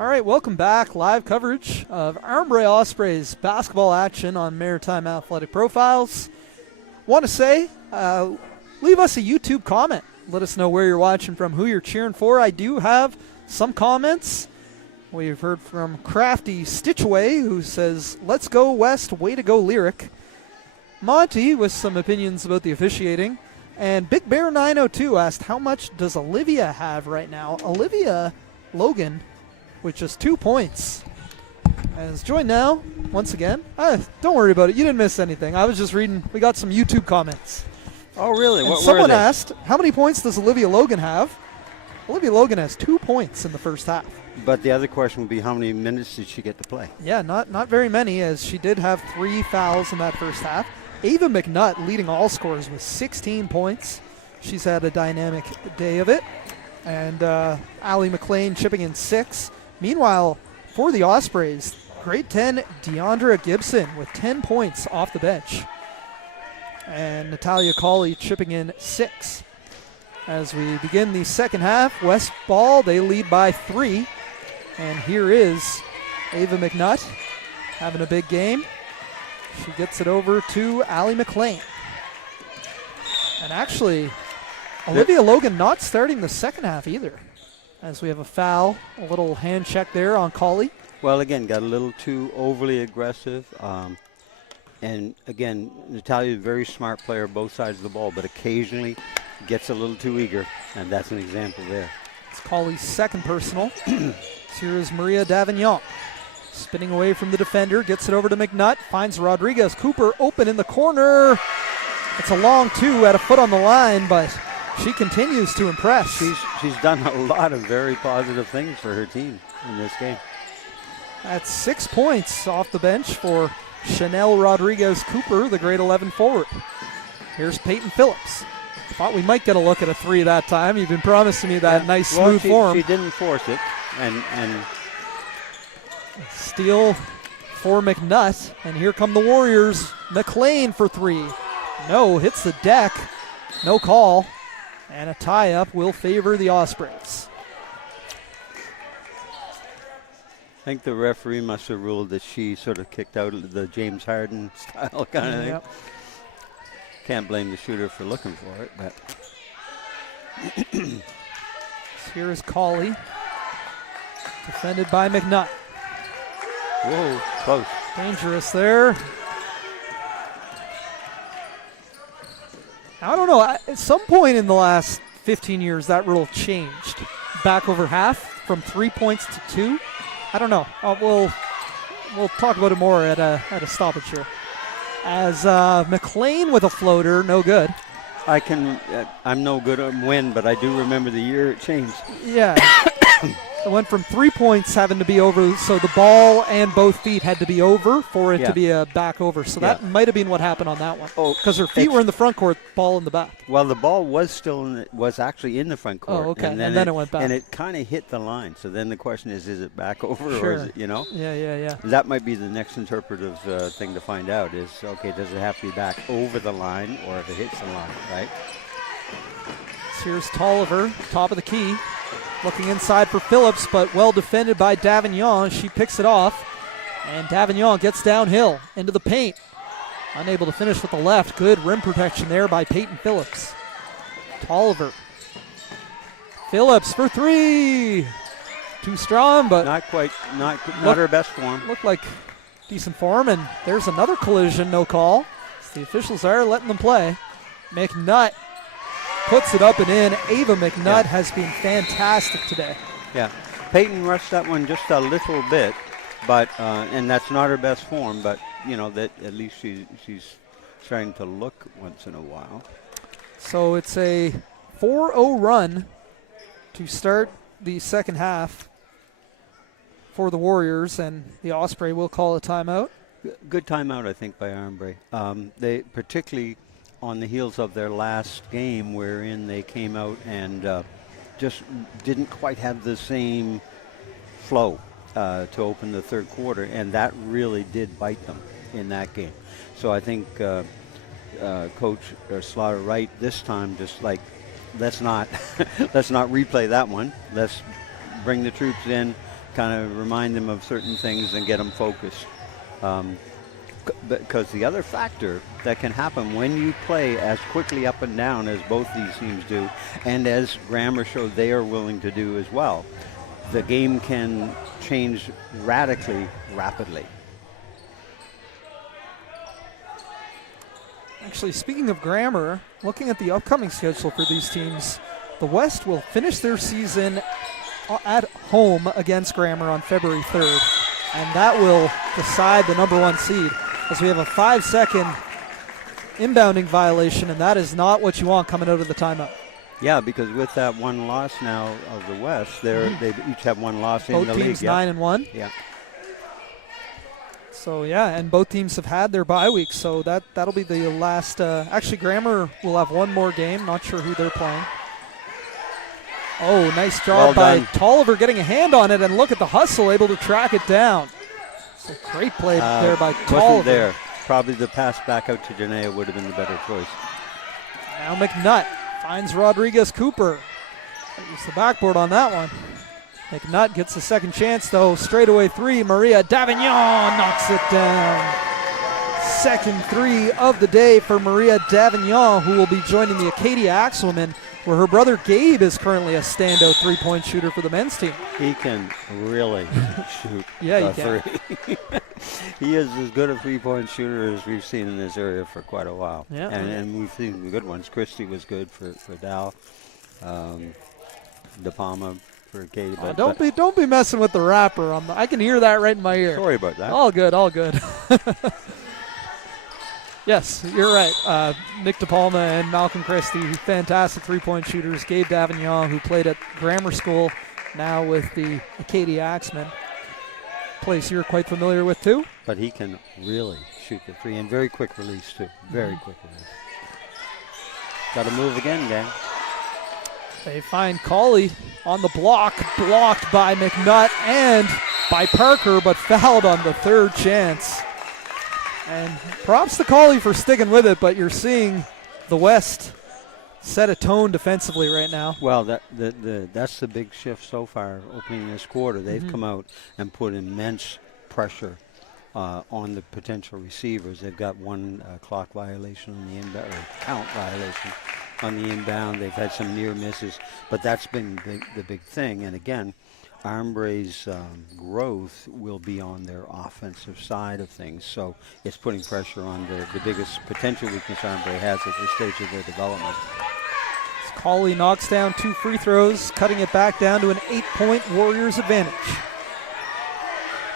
All right, welcome back. Live coverage of Armbrae Ospreys basketball action on Maritime Athletic Profiles. Want to say, leave us a YouTube comment. Let us know where you're watching from, who you're cheering for. I do have some comments. We've heard from Crafty Stitchaway, who says, let's go West, way to go Lyric. Monty with some opinions about the officiating. And Big Bear 902 asked, how much does Olivia have right now? Olivia Logan with just 2 points. As joined now, once again. Don't worry about it. You didn't miss anything. I was just reading. We got some YouTube comments. Oh, really? And What someone were they? asked, how many points does Olivia Logan have? Olivia Logan has 2 points in the first half. But the other question would be, how many minutes did she get to play? Yeah, not very many, as she did have 3 fouls in that first half. Ava McNutt leading all scorers with 16 points. She's had a dynamic day of it. And Allie McLean chipping in 6. Meanwhile, for the Ospreys, grade 10 Deandra Gibson with 10 points off the bench. And Natalia Colley chipping in 6. As we begin the second half, West ball, they lead by 3. And here is Ava McNutt having a big game. She gets it over to Allie McLean. And actually, Olivia Logan not starting the second half either, as we have a foul, a little hand check there on Colley. Well, again, got a little too overly aggressive. And again, Natalia's a very smart player, both sides of the ball, but occasionally gets a little too eager, and that's an example there. It's Colley's second personal. Here is Maria Davignon. Spinning away from the defender, gets it over to McNutt, finds Rodriguez. Cooper open in the corner. It's a long 2 at a foot on the line, but she continues to impress. She's done a lot of very positive things for her team in this game. That's 6 points off the bench for Chanel Rodriguez Cooper, the grade 11 forward. Here's Peyton Phillips. Thought we might get a look at a 3 that time. You've been promising me that nice smooth form. She didn't force it, and steal for McNutt, and here come the Warriors. McLean for 3. No, hits the deck. No call, and a tie-up will favor the Ospreys. I think the referee must have ruled that she sort of kicked out of the James Harden style kind of thing. Can't blame the shooter for looking for it, but here is Colley, defended by McNutt. Whoa, close. Dangerous there. I don't know. At some point in the last 15 years, that rule changed. Back over half from 3 points to 2. I don't know. We'll talk about it more at a stoppage here. As McLean with a floater, no good. I'm no good on when, but I do remember the year it changed. Yeah. It went from 3 points having to be over, so the ball and both feet had to be over for it to be a back over. So that might have been what happened on that one. Oh, because her feet were in the front court, ball in the back. Well, the ball was was actually in the front court. Oh, okay. And then it went back. And it kind of hit the line. So then the question is it back over or is it, Yeah. That might be the next interpretive thing to find out is, okay, does it have to be back over the line or if it hits the line, right? Here's Tolliver, top of the key. Looking inside for Phillips, but well defended by Davignon. She picks it off, and Davignon gets downhill into the paint. Unable to finish with the left. Good rim protection there by Peyton Phillips. Tolliver. Phillips for 3. Too strong, but not her best form. Looked like decent form, and there's another collision, no call. The officials are letting them play. McNutt puts it up and in. Ava McNutt has been fantastic today. Yeah, Peyton rushed that one just a little bit, but and that's not her best form. But that at least she's starting to look once in a while. So it's a 4-0 run to start the second half for the Warriors, and the Osprey will call a timeout. Good timeout, I think, by Armbrae. They particularly on the heels of their last game wherein they came out and just didn't quite have the same flow to open the third quarter, and that really did bite them in that game. So I think Coach Slaughter Wright this time just like, let's not replay that one. Let's bring the troops in, kind of remind them of certain things and get them focused. Because the other factor that can happen when you play as quickly up and down as both these teams do, and as Grammar showed they are willing to do as well, the game can change radically, rapidly. Actually, speaking of Grammar, looking at the upcoming schedule for these teams, the West will finish their season at home against Grammar on February 3rd, and that will decide the number 1 seed, as we have a 5-second inbounding violation, and that is not what you want coming out of the timeout. Yeah, because with that one loss now of the West, they each have one loss in the league. Both teams 9-1. Yeah. So, yeah, and both teams have had their bye weeks, so that'll be the last. Actually, Grammar will have one more game. Not sure who they're playing. Oh, nice job by Tolliver getting a hand on it, and look at the hustle, able to track it down. So great play there by Tolliver. Wasn't there. Probably the pass back out to Janaea would have been the better choice. Now McNutt finds Rodriguez Cooper. Use the backboard on that one. McNutt gets the second chance, though. Straightaway 3. Maria Davignon knocks it down. Second 3 of the day for Maria Davignon, who will be joining the Acadia Axelwomen, where her brother Gabe is currently a standout 3-point shooter for the men's team. He can really shoot. Yeah, he can. He is as good a 3-point shooter as we've seen in this area for quite a while. Yeah. And we've seen the good ones. Christie was good for Dow. De Palma for Katie. Don't be messing with the rapper. I can hear that right in my ear. Sorry about that. All good. Yes, you're right. Nick De Palma and Malcolm Christie, fantastic 3-point shooters. Gabe Davignon, who played at Grammar School, now with the Acadia Axemen. Place you're quite familiar with, too. But he can really shoot the 3, and very quick release, too. Very quick release. Got to move again, gang. They find Cauley on the block, blocked by McNutt and by Parker, but fouled on the third chance. And props to Cauley for sticking with it, but you're seeing the West set a tone defensively right now. Well, that's the big shift so far opening this quarter. They've come out and put immense pressure on the potential receivers. They've got one clock violation on the inbound, or count violation on the inbound. They've had some near misses, but that's been the big thing. And again, Armbrae's growth will be on their offensive side of things, so it's putting pressure on the biggest potential weakness Armbrae has at this stage of their development. Cauley knocks down 2 free throws, cutting it back down to an 8-point Warriors advantage.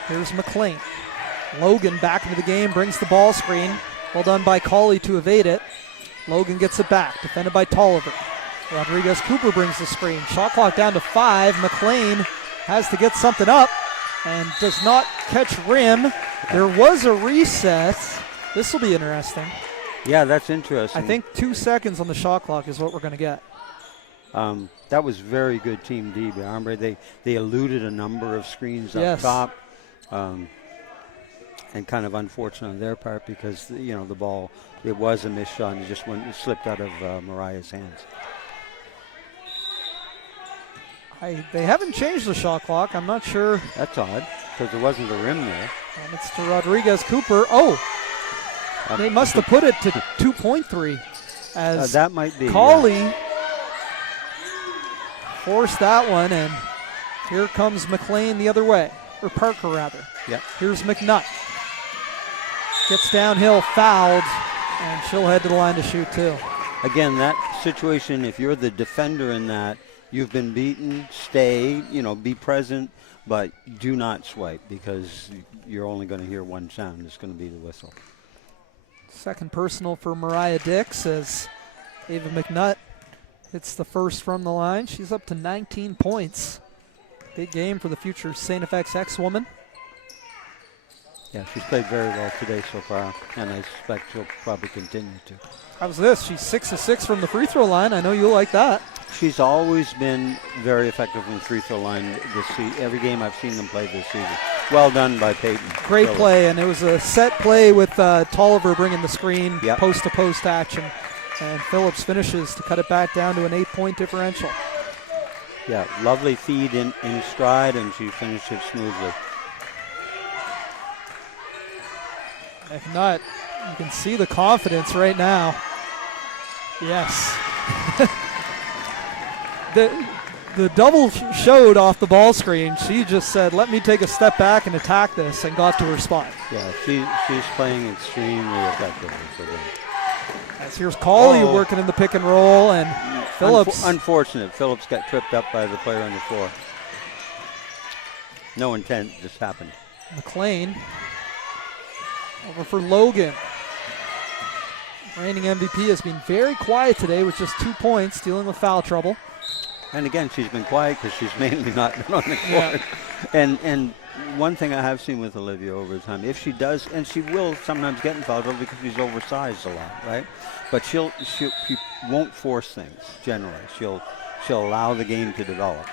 Here's McLean. Logan back into the game, brings the ball screen. Well done by Cauley to evade it. Logan gets it back, defended by Tolliver. Rodriguez Cooper brings the screen. Shot clock down to 5. McLean has to get something up and does not catch rim. There was a reset. This will be interesting. Yeah, that's interesting. I think 2 seconds on the shot clock is what we're going to get. That was very good team D by Armbrae. They eluded a number of screens up top. And kind of unfortunate on their part because, the ball, it was a missed shot and it slipped out of Mariah's hands. They haven't changed the shot clock. I'm not sure. That's odd because there wasn't a rim there. And it's to Rodriguez Cooper. They must have put it to 2.3 as that might be. Cauley forced that one, and here comes McLean the other way, or Parker rather. Yeah. Here's McNutt. Gets downhill, fouled, and she'll head to the line to shoot too. Again, that situation, if you're the defender in that, you've been beaten, stay, be present, but do not swipe because you're only going to hear one sound. It's going to be the whistle. Second personal for Mariah Dix as Ava McNutt hits the first from the line. She's up to 19 points. Big game for the future St. FX X-woman. Yeah, she's played very well today so far, and I suspect she'll probably continue to. How's this? She's 6 of 6 from the free throw line. I know you like that. She's always been very effective from the free throw line this season. Every game I've seen them play this season. Well done by Peyton. Great play, and it was a set play with Tolliver bringing the screen, post-to-post action. And Phillips finishes to cut it back down to an 8-point differential. Yeah, lovely feed in stride, and she finished it smoothly. If not, you can see the confidence right now. Yes. The double showed off the ball screen. She just said, let me take a step back and attack this, and got to her spot. Yeah, she's playing extremely effectively for them. As here's Cawley working in the pick and roll, and Phillips. Unfortunate. Phillips got tripped up by the player on the floor. No intent, just happened. McLean over for Logan. Reigning MVP has been very quiet today with just 2 points, dealing with foul trouble. And again, she's been quiet because she's mainly not been on the court. Yeah. And one thing I have seen with Olivia over time, if she does, and she will sometimes get in foul trouble because she's oversized a lot, right? But she won't force things generally. She'll allow the game to develop.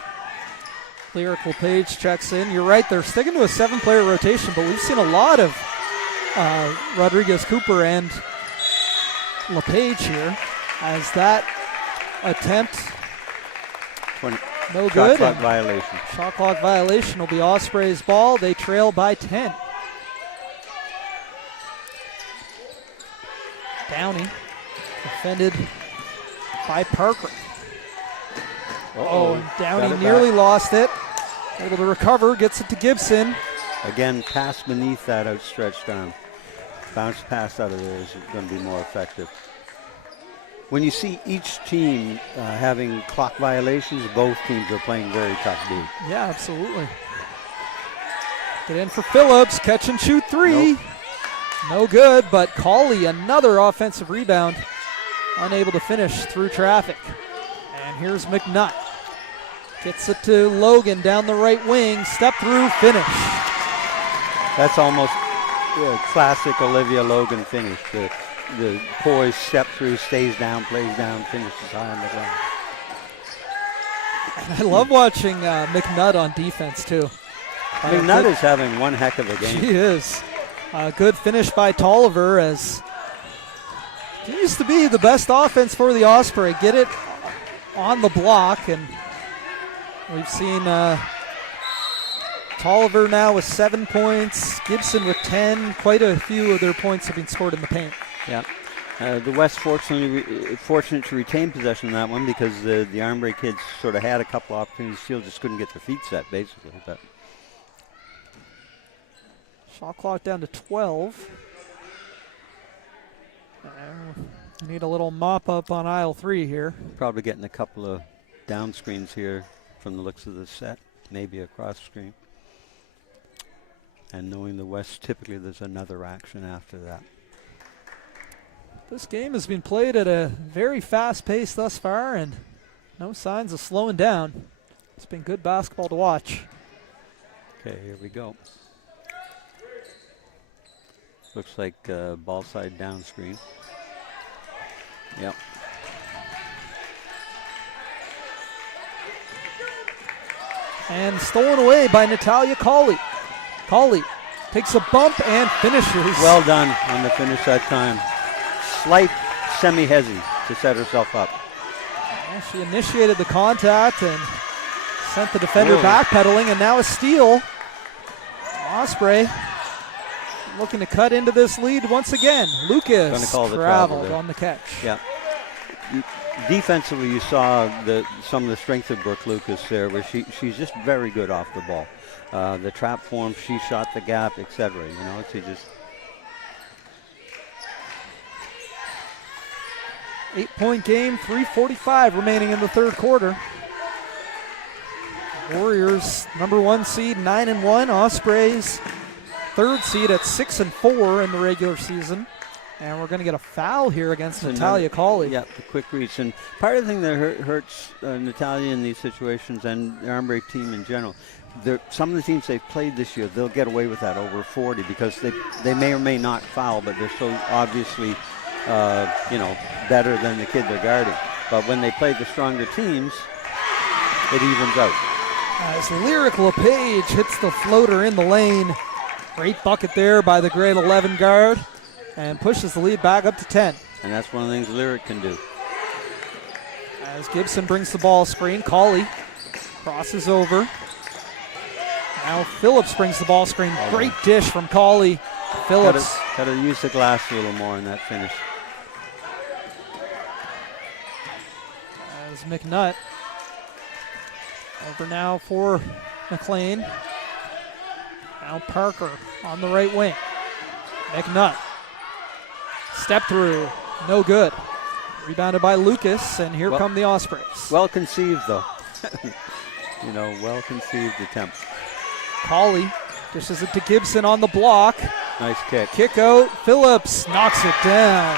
Lyrical Page checks in. You're right, they're sticking to a 7-player rotation, but we've seen a lot of Rodriguez Cooper and LePage here as that attempt no good. Shot clock violation. Shot clock violation will be Ospreys' ball. They trail by 10. Downey defended by Parker. And Downey nearly lost it. Able to recover, gets it to Gibson. Again, pass beneath that outstretched arm. Bounce pass out of there is going to be more effective. When you see each team having clock violations, both teams are playing very tough D. Yeah, absolutely. Get in for Phillips, catch and shoot three. Nope. No good, but Cawley, another offensive rebound, unable to finish through traffic. And here's McNutt. Gets it to Logan down the right wing, step through, finish. That's almost classic Olivia Logan finish. The poise, step through, stays down, plays down, finishes high on the ground. I love watching McNutt on defense, too. McNutt is having one heck of a game. She is. Good finish by Tolliver, as he used to be the best offense for the Osprey. Get it on the block, and we've seen Tolliver now with 7 points, Gibson with 10. Quite a few of their points have been scored in the paint. Yeah. The West fortunate to retain possession of that one because the Armbrae kids sort of had a couple opportunities. Still just couldn't get their feet set, basically. But shot clock down to 12. Need a little mop up on aisle 3 here. Probably getting a couple of down screens here from the looks of the set, maybe a cross screen. And knowing the West, typically there's another action after that. This game has been played at a very fast pace thus far, and no signs of slowing down. It's been good basketball to watch. Okay, here we go. Looks like ball side down screen. Yep. And stolen away by Natalia Cawley. Cawley takes a bump and finishes. Well done on the finish that time. Slight semi-hezzy to set herself up. Well, she initiated the contact and sent the defender backpedaling, and now a steal. Osprey looking to cut into this lead once again. Lucas traveled on the catch. Yeah. Defensively, you saw some of the strength of Brooke Lucas there, where she's just very good off the ball. The trap form, she shot the gap, etc. You know, she just 8-point game, 3:45 remaining in the third quarter. Warriors #1 seed 9-1. Ospreys third seed at 6-4 in the regular season. And we're going to get a foul here against Natalia Cawley. Yeah, the quick reach. And part of the thing that hurts Natalia in these situations and the Armbrae team in general, some of the teams they've played this year, they'll get away with that over 40 because they may or may not foul, but they're so obviously better than the kid they're guarding. But when they play the stronger teams, it evens out. As Lyric LePage hits the floater in the lane. Great bucket there by the grade 11 guard and pushes the lead back up to 10. And that's one of the things Lyric can do. As Gibson brings the ball screen, Cawley Crosses over. Now Phillips brings the ball screen. Great dish from Colley. Phillips. Got to use the glass a little more in that finish. As McNutt. Over now for McLean. Now Parker on the right wing. McNutt. Step through. No good. Rebounded by Lucas, and here come the Ospreys. Well conceived, though. Well conceived attempt. Colley dishes it to Gibson on the block. Nice kick. Kick out. Phillips knocks it down.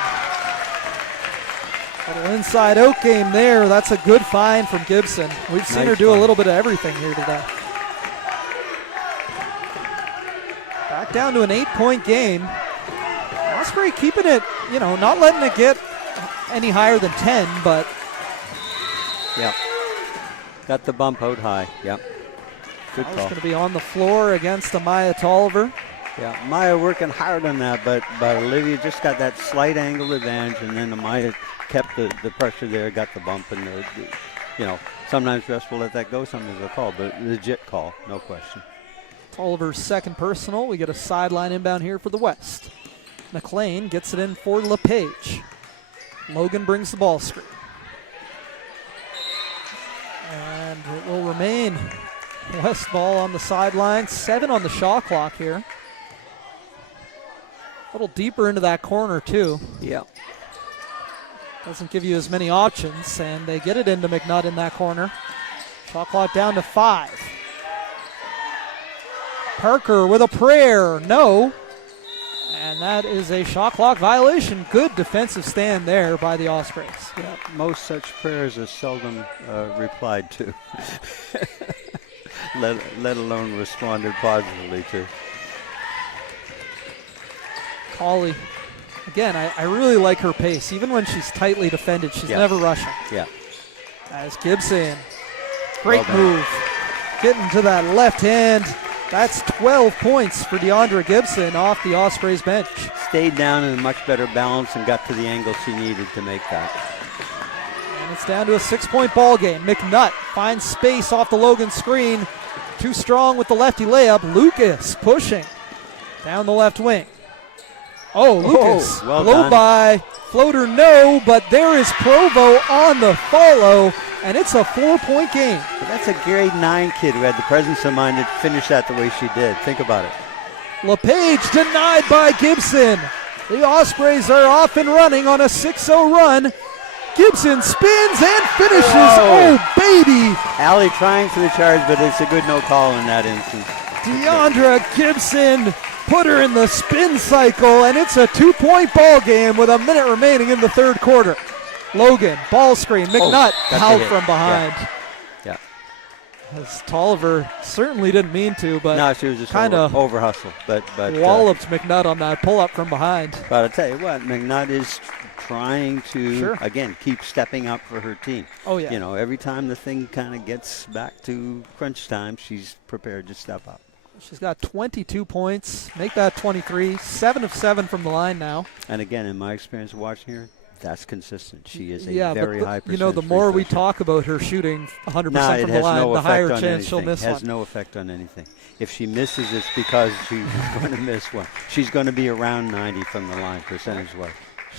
Little inside out game there. That's a good find from Gibson. We've seen her do a little bit of everything here today. Back down to an 8-point game. Osprey keeping it, not letting it get any higher than 10, but. Yeah. Got the bump out high. Yep. Good call. Going to be on the floor against Amaya Tolliver. Yeah, Amaya working hard on that, but Olivia just got that slight angle advantage, and then Amaya kept the pressure there, got the bump, and sometimes refs will let that go, sometimes they'll call, but legit call, no question. Tolliver's second personal. We get a sideline inbound here for the West. McLean gets it in for LePage. Logan brings the ball screen. And it will remain West ball on the sideline. 7 on the shot clock here. A little deeper into that corner, too. Yeah. Doesn't give you as many options, and they get it into McNutt in that corner. Shot clock down to 5. Parker with a prayer. No. And that is a shot clock violation. Good defensive stand there by the Ospreys. Yeah, most such prayers are seldom replied to, let alone responded positively to. Colley. Again, I really like her pace. Even when she's tightly defended, she's never rushing. Yeah. As Gibson. Great move. Getting to that left hand. That's 12 points for DeAndra Gibson off the Ospreys bench. Stayed down in a much better balance and got to the angle she needed to make that. And it's down to a 6-point ball game. McNutt finds space off the Logan screen. Too strong with the lefty layup. Lucas pushing down the left wing. Oh, Lucas, blow by, floater no, but there is Provo on the follow, and it's a 4-point game. But that's a grade 9 kid who had the presence of mind to finish that the way she did. Think about it. LePage denied by Gibson. The Ospreys are off and running on a 6-0 run. Gibson spins and finishes. Oh, baby. Allie trying for the charge, but it's a good no call in that instance. DeAndra Gibson put her in the spin cycle, and it's a 2-point ball game with a minute remaining in the third quarter. Logan, ball screen, McNutt fouled from behind. Yeah. As Tolliver certainly didn't mean to, but no, she was just kind of over hustle, but walloped McNutt on that pull up from behind. But I'll tell you what, McNutt is trying to again keep stepping up for her team. Oh yeah. Every time the thing kind of gets back to crunch time, she's prepared to step up. She's got 22 points, make that 23, 7 of 7 from the line now. And again, in my experience watching her, that's consistent. She is a very high percentage. The more we talk about her shooting 100% from the line, the higher chance she'll miss one. It has no effect on anything. If she misses, it's because she's going to miss one. She's going to be around 90 from the line, percentage-wise.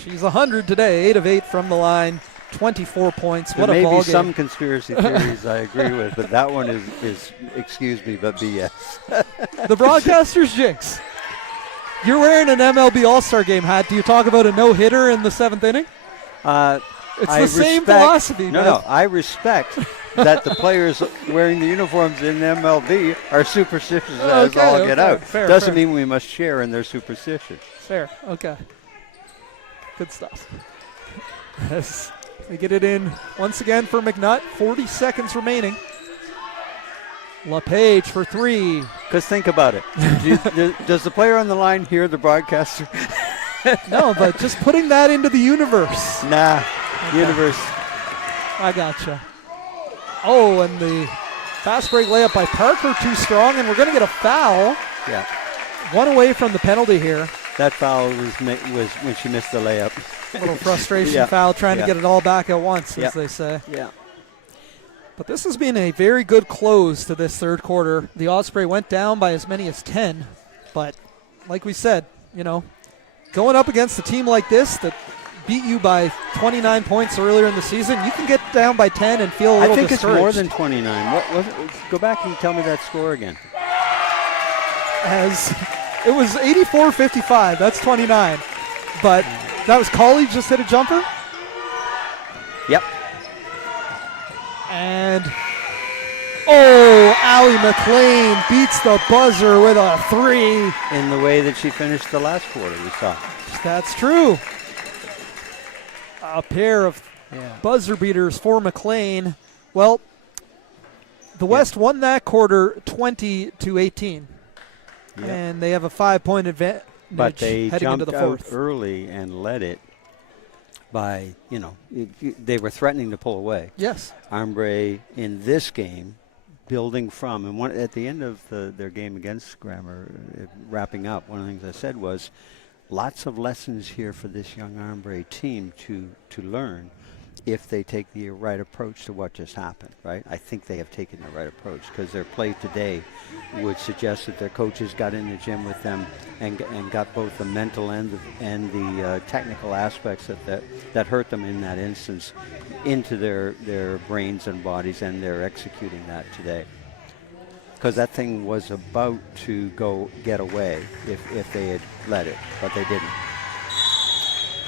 She's 100 today, 8 of 8 from the line, 24 points. What a ball game. There may be some conspiracy theories I agree with, but that one is excuse me, but BS. The broadcaster's jinx. You're wearing an MLB All-Star Game hat. Do you talk about a no-hitter in the 7th inning? It's the same philosophy. No, I respect that the players wearing the uniforms in MLB are superstitious as all get out. Doesn't mean we must share in their superstition. Fair, okay. Good stuff. As they get it in once again for McNutt, 40 seconds remaining. LePage for 3. Because think about it. Does the player on the line hear the broadcaster? No, but just putting that into the universe. Nah, universe. I gotcha. Oh, and the fast break layup by Parker too strong, and we're going to get a foul. Yeah. One away from the penalty here. That foul was when she missed the layup. A little frustration foul, trying to get it all back at once, as they say. Yeah. But this has been a very good close to this third quarter. The Osprey went down by as many as 10, but like we said, going up against a team like this that beat you by 29 points earlier in the season, you can get down by 10 and feel a little discouraged. I think it's more than 29. What was it? Go back and tell me that score again. As it was 84-55, that's 29. But that was Colley just hit a jumper? Yep. And, Allie McLean beats the buzzer with a 3. In the way that she finished the last quarter, we saw. That's true. A pair of buzzer beaters for McLean. Well, the West won that quarter 20-18. Yep. And they have a 5-point advantage. But they heading jumped into the out fourth. early and led it by, they were threatening to pull away. Yes. Armbrae in this game, building from, and at the end of their game against Grammar, wrapping up, one of the things I said was, lots of lessons here for this young Armbrae team to learn if they take the right approach to what just happened, right? I think they have taken the right approach because their play today would suggest that their coaches got in the gym with them and got both the mental and the technical aspects that hurt them in that instance into their brains and bodies, and they're executing that today. Because that thing was about to go get away if they had let it, but they didn't.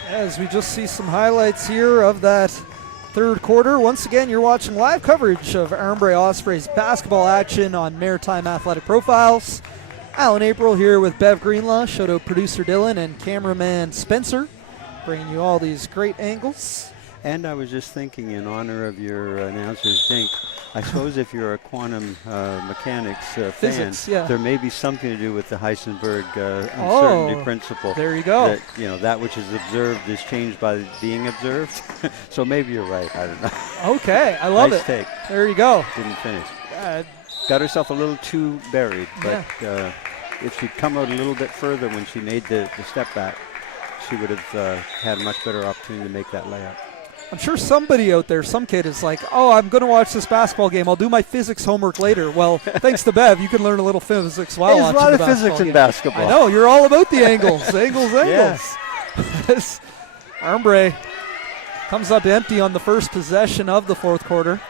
As we just see some highlights here of that third quarter. Once again, you're watching live coverage of Armbrae Ospreys basketball action on Maritime Athletic Profiles. Alan April here with Bev Greenlaw, shout-out producer Dylan, and cameraman Spencer, bringing you all these great angles. And I was just thinking, in honor of your announcer's dink, I suppose if you're a quantum mechanics Physics, fan, there may be something to do with the Heisenberg uncertainty principle. There you go. That, that which is observed is changed by being observed. So maybe you're right. I don't know. Okay, I love nice it. Take. There you go. Didn't finish. Got herself a little too buried, but if she'd come out a little bit further when she made the step back, she would have had a much better opportunity to make that layup. I'm sure somebody out there, some kid is like, I'm going to watch this basketball game. I'll do my physics homework later. Well, thanks to Bev, you can learn a little physics while watching the basketball. There's a lot of physics in basketball. I know, you're all about the angles. Angles. Armbrae comes up empty on the first possession of the fourth quarter.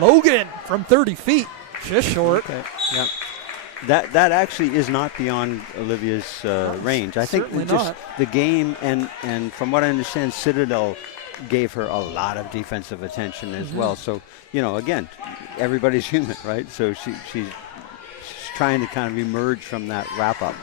Logan from 30 feet. Just short. Okay. Yep. That actually is not beyond Olivia's range. I think just the game and from what I understand, Citadel gave her a lot of defensive attention as well. So, again, everybody's human, right? So she's trying to kind of emerge from that wrap-up.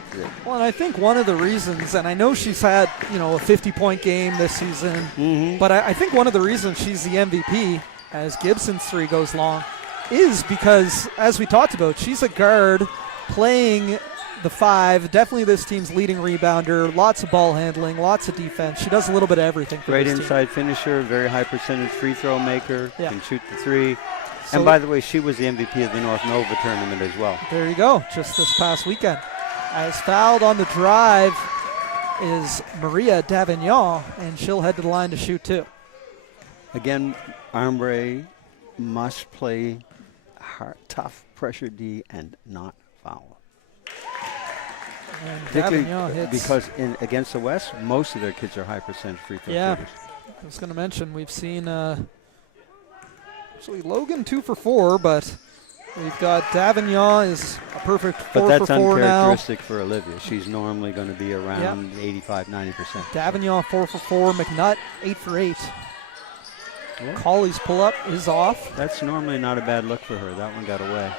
Well, and I think one of the reasons, and I know she's had, a 50-point game this season, but I think one of the reasons she's the MVP as Gibson's 3 goes long is because, as we talked about, she's a guard playing the 5, definitely this team's leading rebounder, lots of ball handling, lots of defense. She does a little bit of everything for Great this inside team. Finisher, very high percentage free throw maker, can shoot the 3. So, and by the way, she was the MVP of the North Nova tournament as well. There you go, just this past weekend. As fouled on the drive is Maria Davignon, and she'll head to the line to shoot 2. Again, Armbrae must play hard, tough pressure D and not foul. And particularly because against the West, most of their kids are high percentage free throw shooters. I was going to mention we've seen actually Logan 2 for 4, but we've got Davignon is a perfect 4 for 4 now. But that's uncharacteristic for Olivia. She's normally going to be around 85-90%. Davignon 4 for 4, McNutt 8 for 8. Yeah. Colley's pull-up is off. That's normally not a bad look for her. That one got away.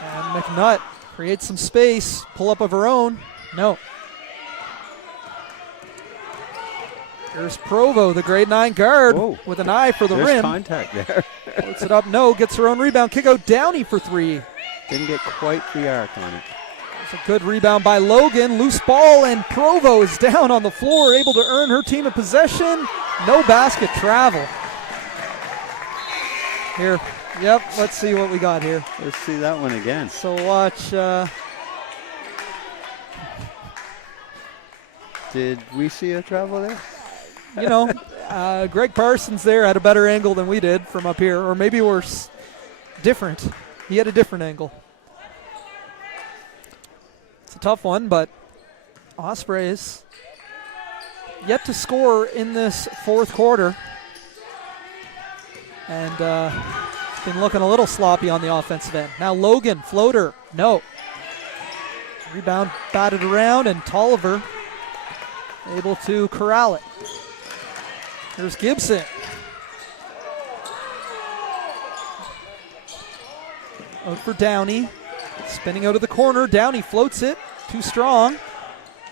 And McNutt creates some space. Pull-up of her own. No. Here's Provo, the grade 9 guard, with an eye for the rim. Contact there. Puts it up, no. Gets her own rebound. Kick out Downey for 3. Didn't get quite the arc on it. It's a good rebound by Logan. Loose ball, and Provo is down on the floor, able to earn her team a possession. No basket travel. Here, let's see what we got here. Let's see that one again. So watch. Did we see a travel there? Greg Parsons there had a better angle than we did from up here, or maybe we're different. He had a different angle. It's a tough one, but Ospreys yet to score in this fourth quarter. And it's been looking a little sloppy on the offensive end. Now Logan, floater, no. Rebound batted around, and Tolliver able to corral it. Here's Gibson. Out for Downey. Spinning out of the corner. Downey floats it. Too strong.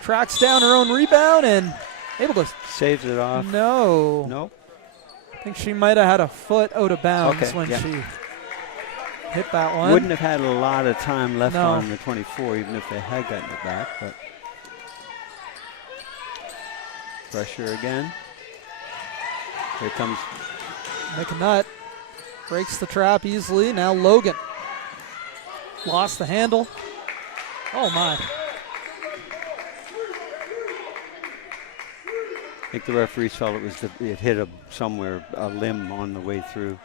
Tracks down her own rebound and able to. Saves it off. No. Nope. I think she might have had a foot out of bounds when she hit that one. Wouldn't have had a lot of time left on the 24, even if they had gotten it back. But pressure again. Here comes McNutt. Breaks the trap easily. Now Logan. Lost the handle. Oh, my. I think the referees felt it hit somewhere, a limb on the way through.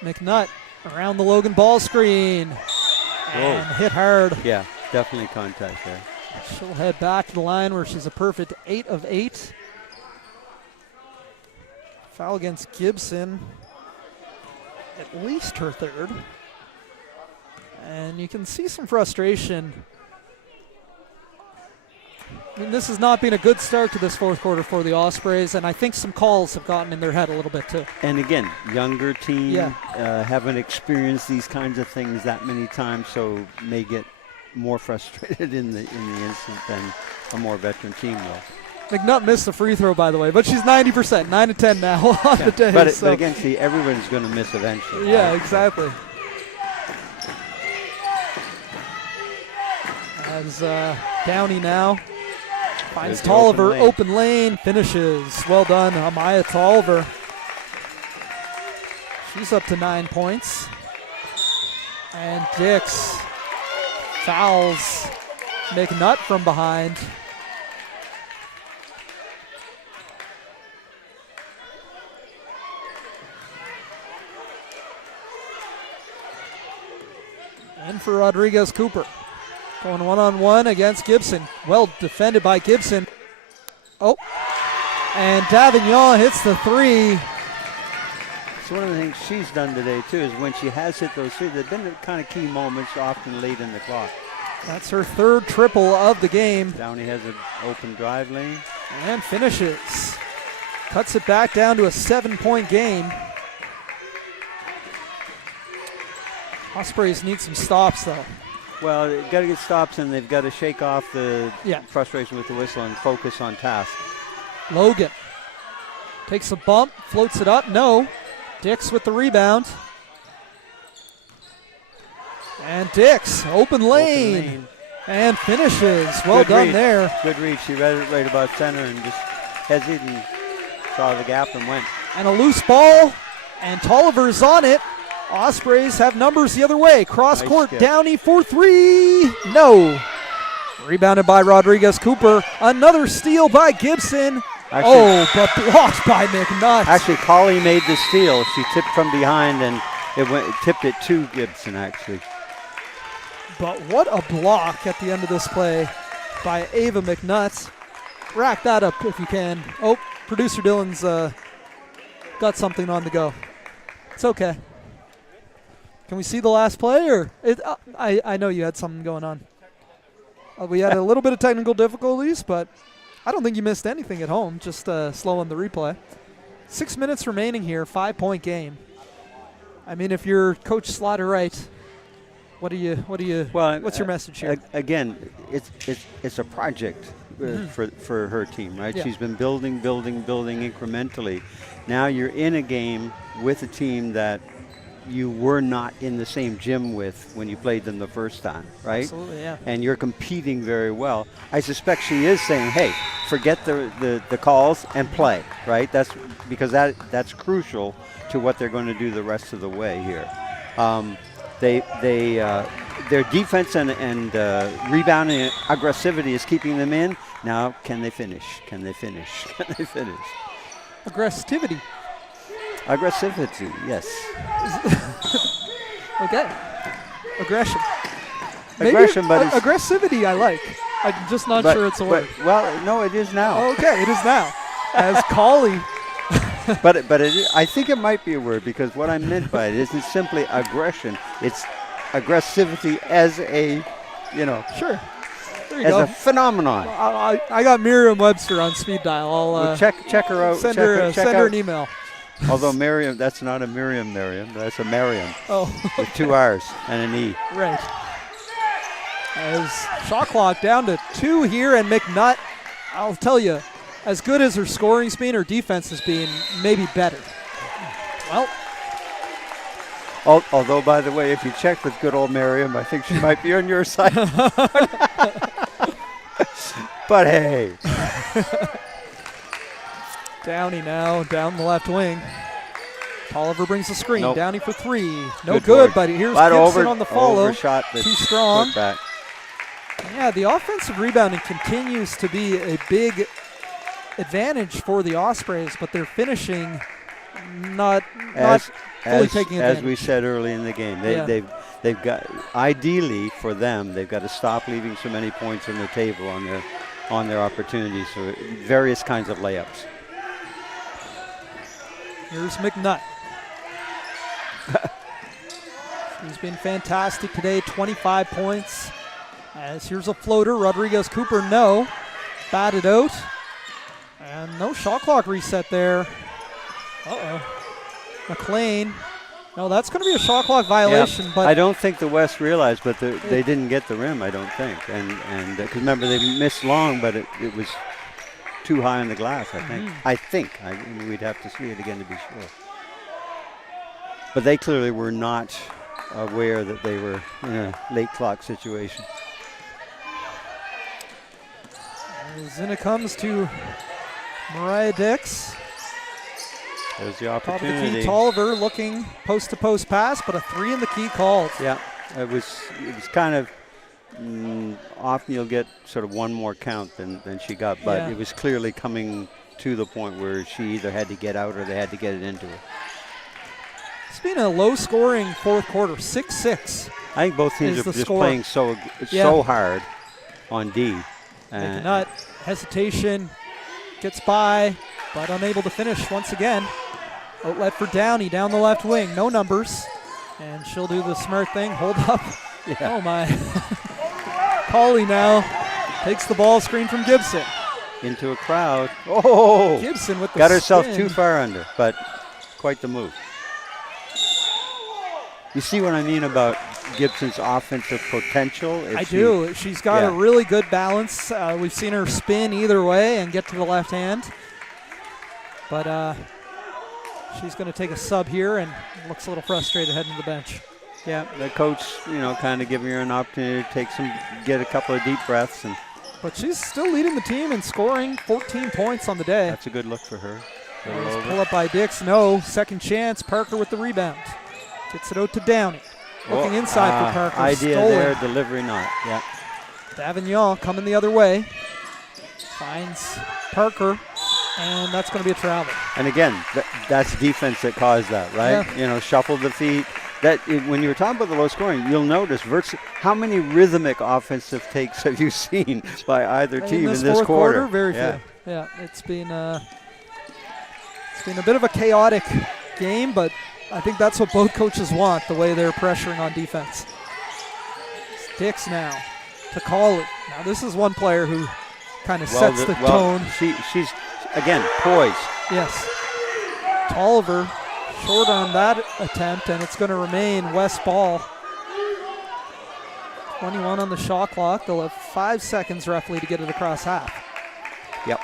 McNutt around the Logan ball screen. And hit hard. Yeah, definitely contact there. She'll head back to the line where she's a perfect 8 of 8. Foul against Gibson. At least her third. And you can see some frustration. I mean, this has not been a good start to this fourth quarter for the Ospreys, and I think some calls have gotten in their head a little bit too. And again, younger team, haven't experienced these kinds of things that many times, so may get more frustrated in the instant than a more veteran team will. McNutt missed the free throw, by the way, but she's 90%, 9 to 10 now on the day. But again, see, everyone's going to miss eventually. Yeah, exactly. As Downey now finds Tolliver, open lane, finishes. Well done, Amaya Tolliver. She's up to 9 points. And Dix fouls McNutt from behind. And for Rodriguez Cooper. Going one-on-one against Gibson. Well defended by Gibson. Oh, and Davignon hits the three. So one of the things she's done today, too, is when she has hit those three, they've been the kind of key moments often late in the clock. That's her third triple of the game. Downey has an open drive lane. And finishes. Cuts it back down to a 7-point game. Ospreys need some stops, though. Well, they've got to get stops, and they've got to shake off the frustration with the whistle and focus on task. Logan takes a bump, floats it up. No. Dix with the rebound. And Dix, open lane. And finishes. Well done there. Good read. She read it right about center and just hesitated and saw the gap and went. And a loose ball, and Tolliver's on it. Ospreys have numbers the other way. Cross court, Downey for three. No. Rebounded by Rodriguez Cooper. Another steal by Gibson. Actually, but blocked by McNutt. Actually, Colley made the steal. She tipped from behind and tipped it to Gibson, actually. But what a block at the end of this play by Ava McNutt. Rack that up if you can. Oh, producer Dylan's got something on the go. It's okay. Can we see the last play? Or I know you had something going on. We had a little bit of technical difficulties, but I don't think you missed anything at home. Just slow on the replay. 6 minutes remaining here, 5-point game. I mean, if you're Coach Slaughter Wright, what's your message here? Again, it's a project for her team, right? Yeah. She's been building incrementally. Now you're in a game with a team that you were not in the same gym with when you played them the first time, right? Absolutely, yeah. And you're competing very well. I suspect she is saying, hey, forget the calls and play, right? That's because that's crucial to what they're going to do the rest of the way here. They their defense and rebounding and aggressivity is keeping them in. Now, can they finish? Can they finish? Can they finish? Aggressivity. Aggressivity, yes. Okay. Aggression. Aggression, but it's aggressivity I like. I'm just not sure it's a word. Well, no, it is now. Okay, it is now. As Collie. but I think it might be a word, because what I meant by it isn't simply aggression. It's aggressivity as a, Sure. There you as go. a phenomenon. I got Merriam-Webster on speed dial. I'll check her out. Send check her out. an email. Although Merriam, that's not a Merriam, that's a Merriam. Oh. With 2 R's and an E. Right. As shot clock down to 2 here, and McNutt, I'll tell you, as good as her scoring's been, her defense has been maybe better. Well. Although, by the way, if you check with good old Merriam, I think she might be on your side. But hey. Downey now down the left wing. Tolliver brings the screen. Nope. Downey for 3. No good, but here's Gibson on the follow. Overshot. Too strong. Back. Yeah, the offensive rebounding continues to be a big advantage for the Ospreys, but they're finishing not fully taking advantage. As we said early in the game, they've got, ideally for them, they've got to stop leaving so many points on the table on their opportunities for various kinds of layups. Here's McNutt. She's been fantastic today, 25 points. As here's a floater, Rodriguez Cooper, no. Batted out. And no shot clock reset there. McLean. No, that's going to be a shot clock violation. Yeah, but I don't think the West realized, but they didn't get the rim, I don't think. And because remember, they missed long, but it was too high on the glass, I think. We'd have to see it again to be sure. But they clearly were not aware that they were in a late clock situation. As in it comes to Mariah Dix. There's the Top of the opportunity. key, Tolliver looking post-to-post pass, but a 3 in the key called. Yeah, it was kind of often you'll get sort of one more count than she got, but it was clearly coming to the point where she either had to get out or they had to get it into her. It's been a low-scoring fourth quarter, 6-6. I think both teams are just playing so hard on D. McNutt, hesitation, gets by, but unable to finish once again. Outlet for Downey down the left wing, no numbers. And she'll do the smart thing, hold up. Yeah. Oh my. Collie now takes the ball screen from Gibson. Into a crowd. Oh! Gibson with the got herself spin. too far under, but quite the move. You see what I mean about Gibson's offensive potential? I do. She's got a really good balance. We've seen her spin either way and get to the left hand. But she's going to take a sub here and looks a little frustrated heading to the bench. Yeah, the coach, kind of giving her an opportunity to get a couple of deep breaths. But she's still leading the team and scoring 14 points on the day. That's a good look for her. Pull up by Dix. No. Second chance. Parker with the rebound. Gets it out to Downey. Looking inside for Parker. Idea Stolen. there, delivery not. Yeah. Davignon coming the other way. Finds Parker, and that's going to be a travel. And again, that's defense that caused that, right? Yeah. Shuffled the feet. When you were talking about the low scoring, you'll notice how many rhythmic offensive takes have you seen by either team in this quarter? Very few. Yeah, it's been a bit of a chaotic game, but I think that's what both coaches want, the way they're pressuring on defense. Dix now to Collie. Now this is one player who kind of sets the tone. She's, again, poised. Yes. Tolliver short on that attempt, and it's going to remain West ball. 21 on the shot clock. They'll have 5 seconds roughly to get it across half. Yep.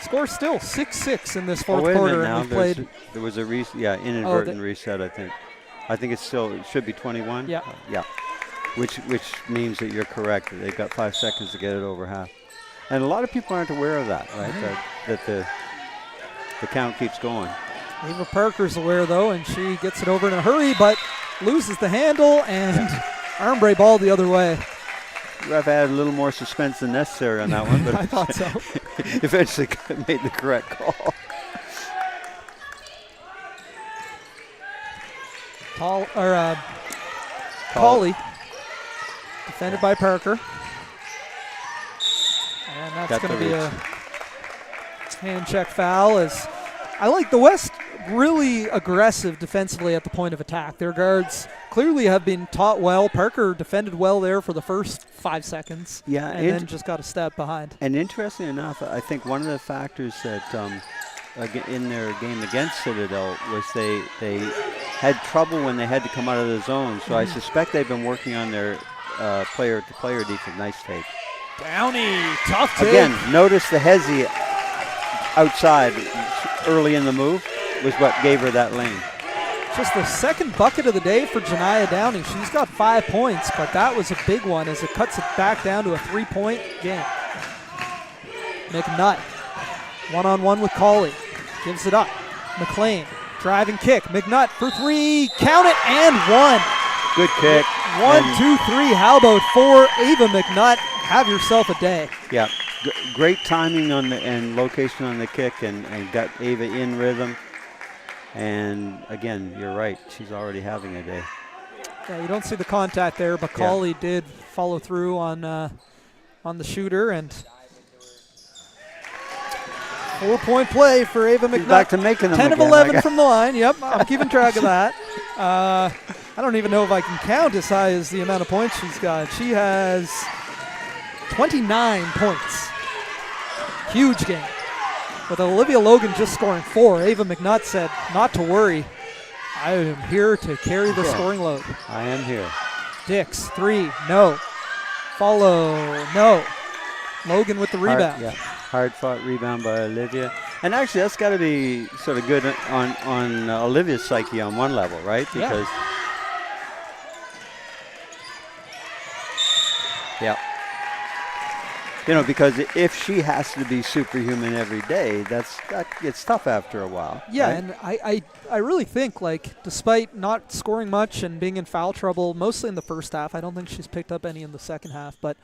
Score still 6-6 in this fourth quarter. Now. And we played. There was a inadvertent reset, I think. I think it should be 21. Yeah. Yeah. Which means that you're correct. They've got 5 seconds to get it over half. And a lot of people aren't aware of that, right? That the count keeps going. Ava Parker's aware, though, and she gets it over in a hurry, but loses the handle, and Armbrae ball the other way. Ref added a little more suspense than necessary on that one, but I thought so. eventually made the correct call. Colley, defended by Parker. And that's going to be a hand check foul. As I like the West really aggressive defensively at the point of attack. Their guards clearly have been taught well. Parker defended well there for the first 5 seconds. Yeah, and then just got a step behind. And interestingly enough, I think one of the factors that in their game against Citadel was they had trouble when they had to come out of the zone. So I suspect they've been working on their player-to-player defense. Nice take. Downey, tough take. Again, notice the hezi outside early in the move was what gave her that lane. Just the second bucket of the day for Janiyah Downey. She's got 5 points, but that was a big one as it cuts it back down to a 3-point game. McNutt, one-on-one with Colley. Gives it up. McLean, driving kick. McNutt for 3. Count it, and 1. Good kick. 1, 2, 3. How about 4? Ava McNutt, have yourself a day. Yeah, great timing on and location on the kick, and got Ava in rhythm. And again, you're right. She's already having a day. Yeah, you don't see the contact there, but Colley did follow through on the shooter, and 4-point play for Ava McNutt. Back to making them 10 of again, 11 from the line. Yep, I'm keeping track of that. I don't even know if I can count as high as the amount of points she's got. She has 29 points. Huge game. With Olivia Logan just scoring 4, Ava McNutt said, not to worry. I am here to carry the scoring load. I am here. Dix, 3, no. Follow, no. Logan with the rebound. Hard-fought rebound by Olivia. And actually, that's got to be sort of good on Olivia's psyche on one level, right? Because, you know, because if she has to be superhuman every day, that gets tough after a while. Yeah, right? and I really think, like, despite not scoring much and being in foul trouble, mostly in the first half, I don't think she's picked up any in the second half, but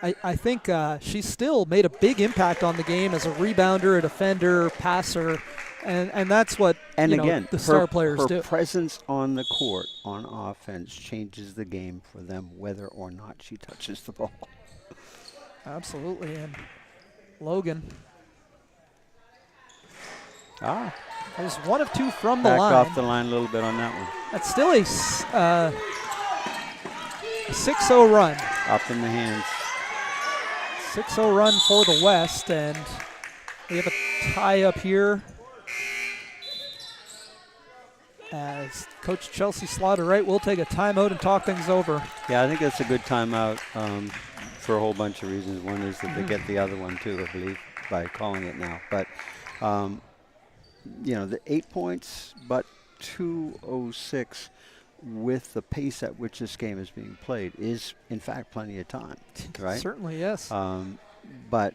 I think she still made a big impact on the game as a rebounder, a defender, passer, and that's what the star players do. Her presence on the court on offense changes the game for them, whether or not she touches the ball. Absolutely, and Logan. It was 1 of 2 from the line. Backed off the line a little bit on that one. That's still a 6-0 run. Up in the hands. 6-0 run for the West, and we have a tie up here as Coach Chelsea Slaughter-Wright will take a timeout and talk things over. Yeah, I think that's a good timeout for a whole bunch of reasons. One is that they get the other one too, I believe, by calling it now. But, the 8 points, but 2:06 with the pace at which this game is being played is, in fact, plenty of time, right? Certainly, yes. But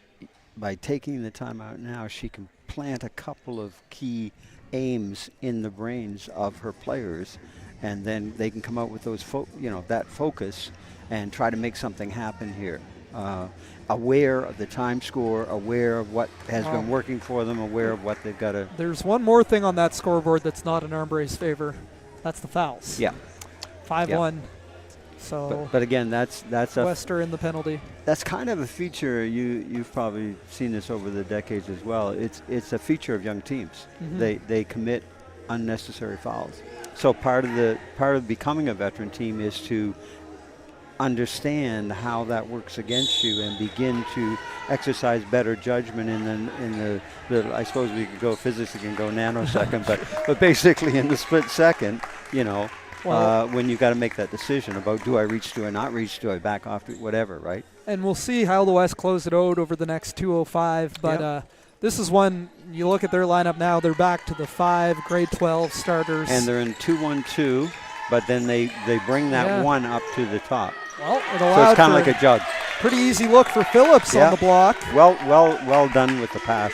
by taking the time out now, she can plant a couple of key aims in the brains of her players, and then they can come out with those, that focus and try to make something happen here. Aware of the time score, aware of what has been working for them, aware of what they've got to. There's one more thing on that scoreboard that's not in Armbrae's favor. That's the fouls. Yeah. 5-1. So. But again, that's Wester in the penalty. That's kind of a feature. You've probably seen this over the decades as well. It's a feature of young teams. They commit unnecessary fouls. So part of becoming a veteran team is to understand how that works against you and begin to exercise better judgment in the I suppose we could go physics, we can go nanosecond, but basically in the split second, when you got to make that decision about do I reach, do I not reach, do I back off, whatever, right? And we'll see how the West close it out over the next 2:05, but this is one, you look at their lineup now, they're back to the 5 grade 12 starters. And they're in 2-1-2, but then they bring that 1 up to the top. Well, so it's kind of like a jug. Pretty easy look for Phillips on the block. Well done with the pass.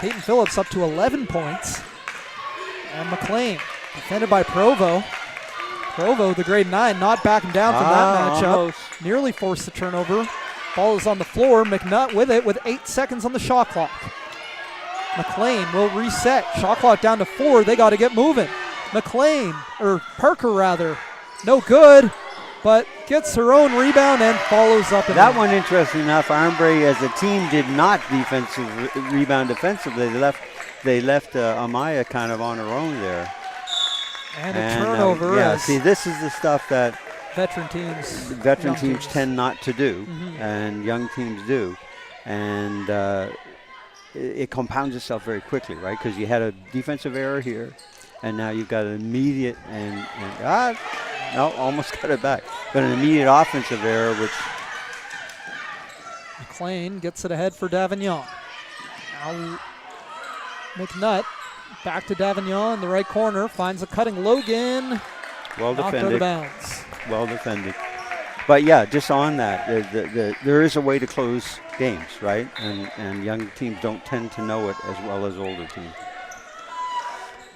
Peyton Phillips up to 11 points. And McLean, defended by Provo. Provo, the grade 9, not backing down from that matchup. Almost. Nearly forced the turnover. Ball is on the floor. McNutt with it with 8 seconds on the shot clock. McLean will reset. Shot clock down to 4. They got to get moving. Parker rather. No good, but gets her own rebound and follows up. That one, interesting enough, Armbrae as a team did not rebound defensively. They left Amaya kind of on her own there. And a turnover. See, this is the stuff that veteran teams tend not to do, and young teams do. And it compounds itself very quickly, right? Because you had a defensive error here, and now you've got an immediate almost got it back. But an immediate offensive error, which McLean gets it ahead for Davignon. Now McNutt back to Davignon in the right corner, finds a cutting Logan. Well knocked defended. out of bounds. Well defended. But yeah, just on that, there is a way to close games, right? And young teams don't tend to know it as well as older teams.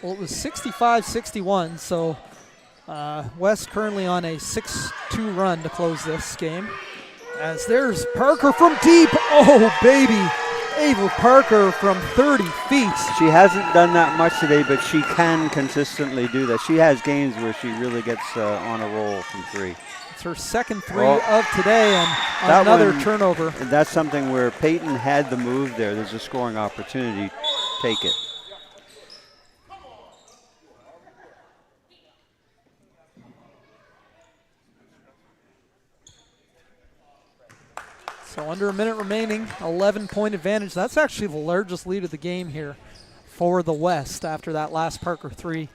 Well, it was 65-61, so West currently on a 6-2 run to close this game. As there's Parker from deep. Oh, baby. Ava Parker from 30 feet. She hasn't done that much today, but she can consistently do that. She has games where she really gets on a roll from 3. It's her second 3 of today, and another turnover. That's something where Peyton had the move there. There's a scoring opportunity. Take it. So under a minute remaining, 11-point advantage. That's actually the largest lead of the game here for the West after that last Parker 3.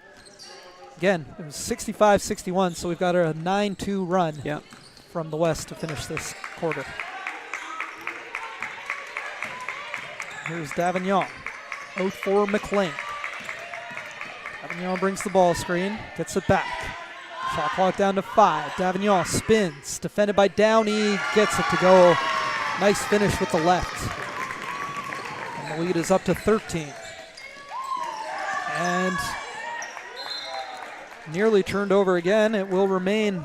Again, it was 65-61, so we've got a 9-2 run from the West to finish this quarter. Here's Davignon out for McLean. Davignon brings the ball screen, gets it back. Shot clock down to 5. Davignon spins, defended by Downey, gets it to go. Nice finish with the left. And the lead is up to 13. And nearly turned over again. It will remain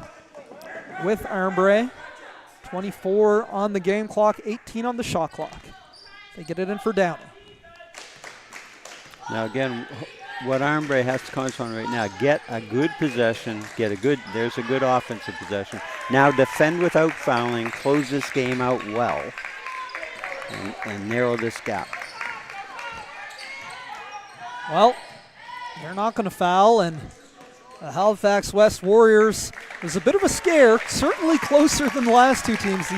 with Armbrae. 24 on the game clock, 18 on the shot clock. They get it in for Downey. Now again, what Armbrae has to concentrate on right now, get a good possession, there's a good offensive possession. Now defend without fouling, close this game out well, and narrow this gap. Well, they're not going to foul, and the Halifax West Warriors was a bit of a scare, certainly closer than the last two teams.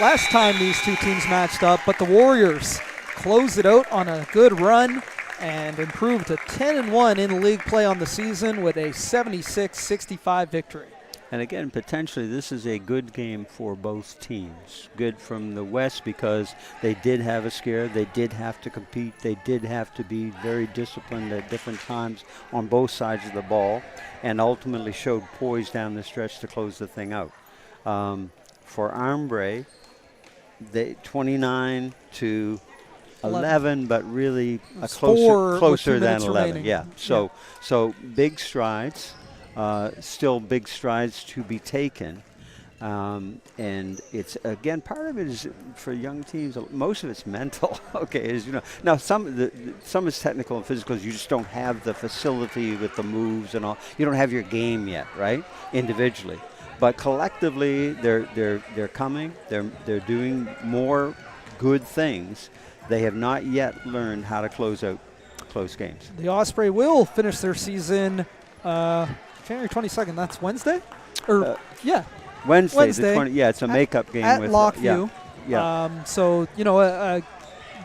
Last time these two teams matched up, but the Warriors closed it out on a good run and improved to 10-1 in league play on the season with a 76-65 victory. And again, potentially this is a good game for both teams. Good from the West because they did have a scare, they did have to compete, they did have to be very disciplined at different times on both sides of the ball, and ultimately showed poise down the stretch to close the thing out. For Armbrae, they 29-11, but really closer than 11. Remaining. Yeah. So big strides. Still big strides to be taken. And it's, again, part of it is for young teams, most of it's mental. Okay, now some is technical and physical. You just don't have the facility with the moves and all. You don't have your game yet, right? Individually. But collectively, they're coming. They're doing more good things. They have not yet learned how to close out close games. The Osprey will finish their season January 22nd. That's Wednesday? Wednesday. The 20, it's a makeup game at with Lockview. Yeah.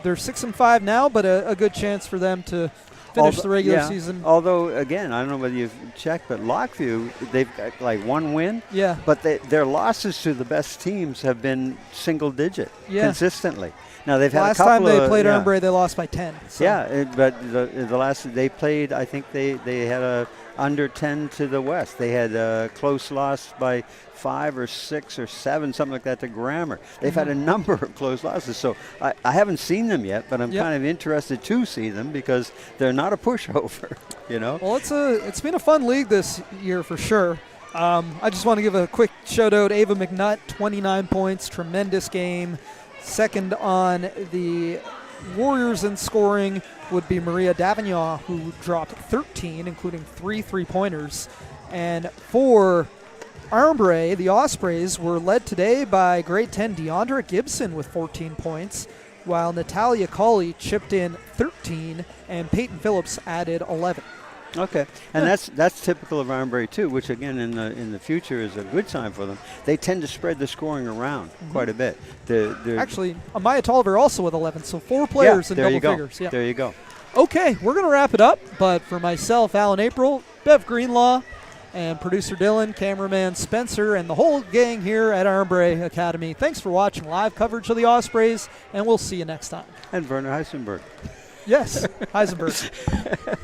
They're 6-5 now, but a good chance for them to finish the regular season. Although, again, I don't know whether you've checked, but Lockview, they've got like one win. Yeah. But their losses to the best teams have been single digit consistently. Now they've had a couple last time they played Armbrae, they lost by 10. So. Yeah, but the last they played, I think they had a under 10 to the West. They had a close loss by 5 or 6 or 7, something like that, to Grammar. They've had a number of close losses. So I haven't seen them yet, but I'm kind of interested to see them because they're not a pushover, you know? Well, it's been a fun league this year for sure. I just want to give a quick shout out. Ava McNutt, 29 points, tremendous game. Second on the Warriors in scoring would be Maria Davignon, who dropped 13, including 3 3-pointers. And for Armbrae, the Ospreys were led today by grade 10 Deandra Gibson with 14 points, while Natalia Colley chipped in 13 and Peyton Phillips added 11. Okay, and that's typical of Armbrae too, which again in the future is a good sign for them. They tend to spread the scoring around quite a bit. Actually, Amaya Tolliver also with 11, so 4 players in double figures. Yeah, there you go. Okay, we're going to wrap it up, but for myself, Alan April, Bev Greenlaw, and producer Dylan, cameraman Spencer, and the whole gang here at Armbrae Academy, thanks for watching live coverage of the Ospreys, and we'll see you next time. And Werner Heisenberg. Yes, Heisenberg.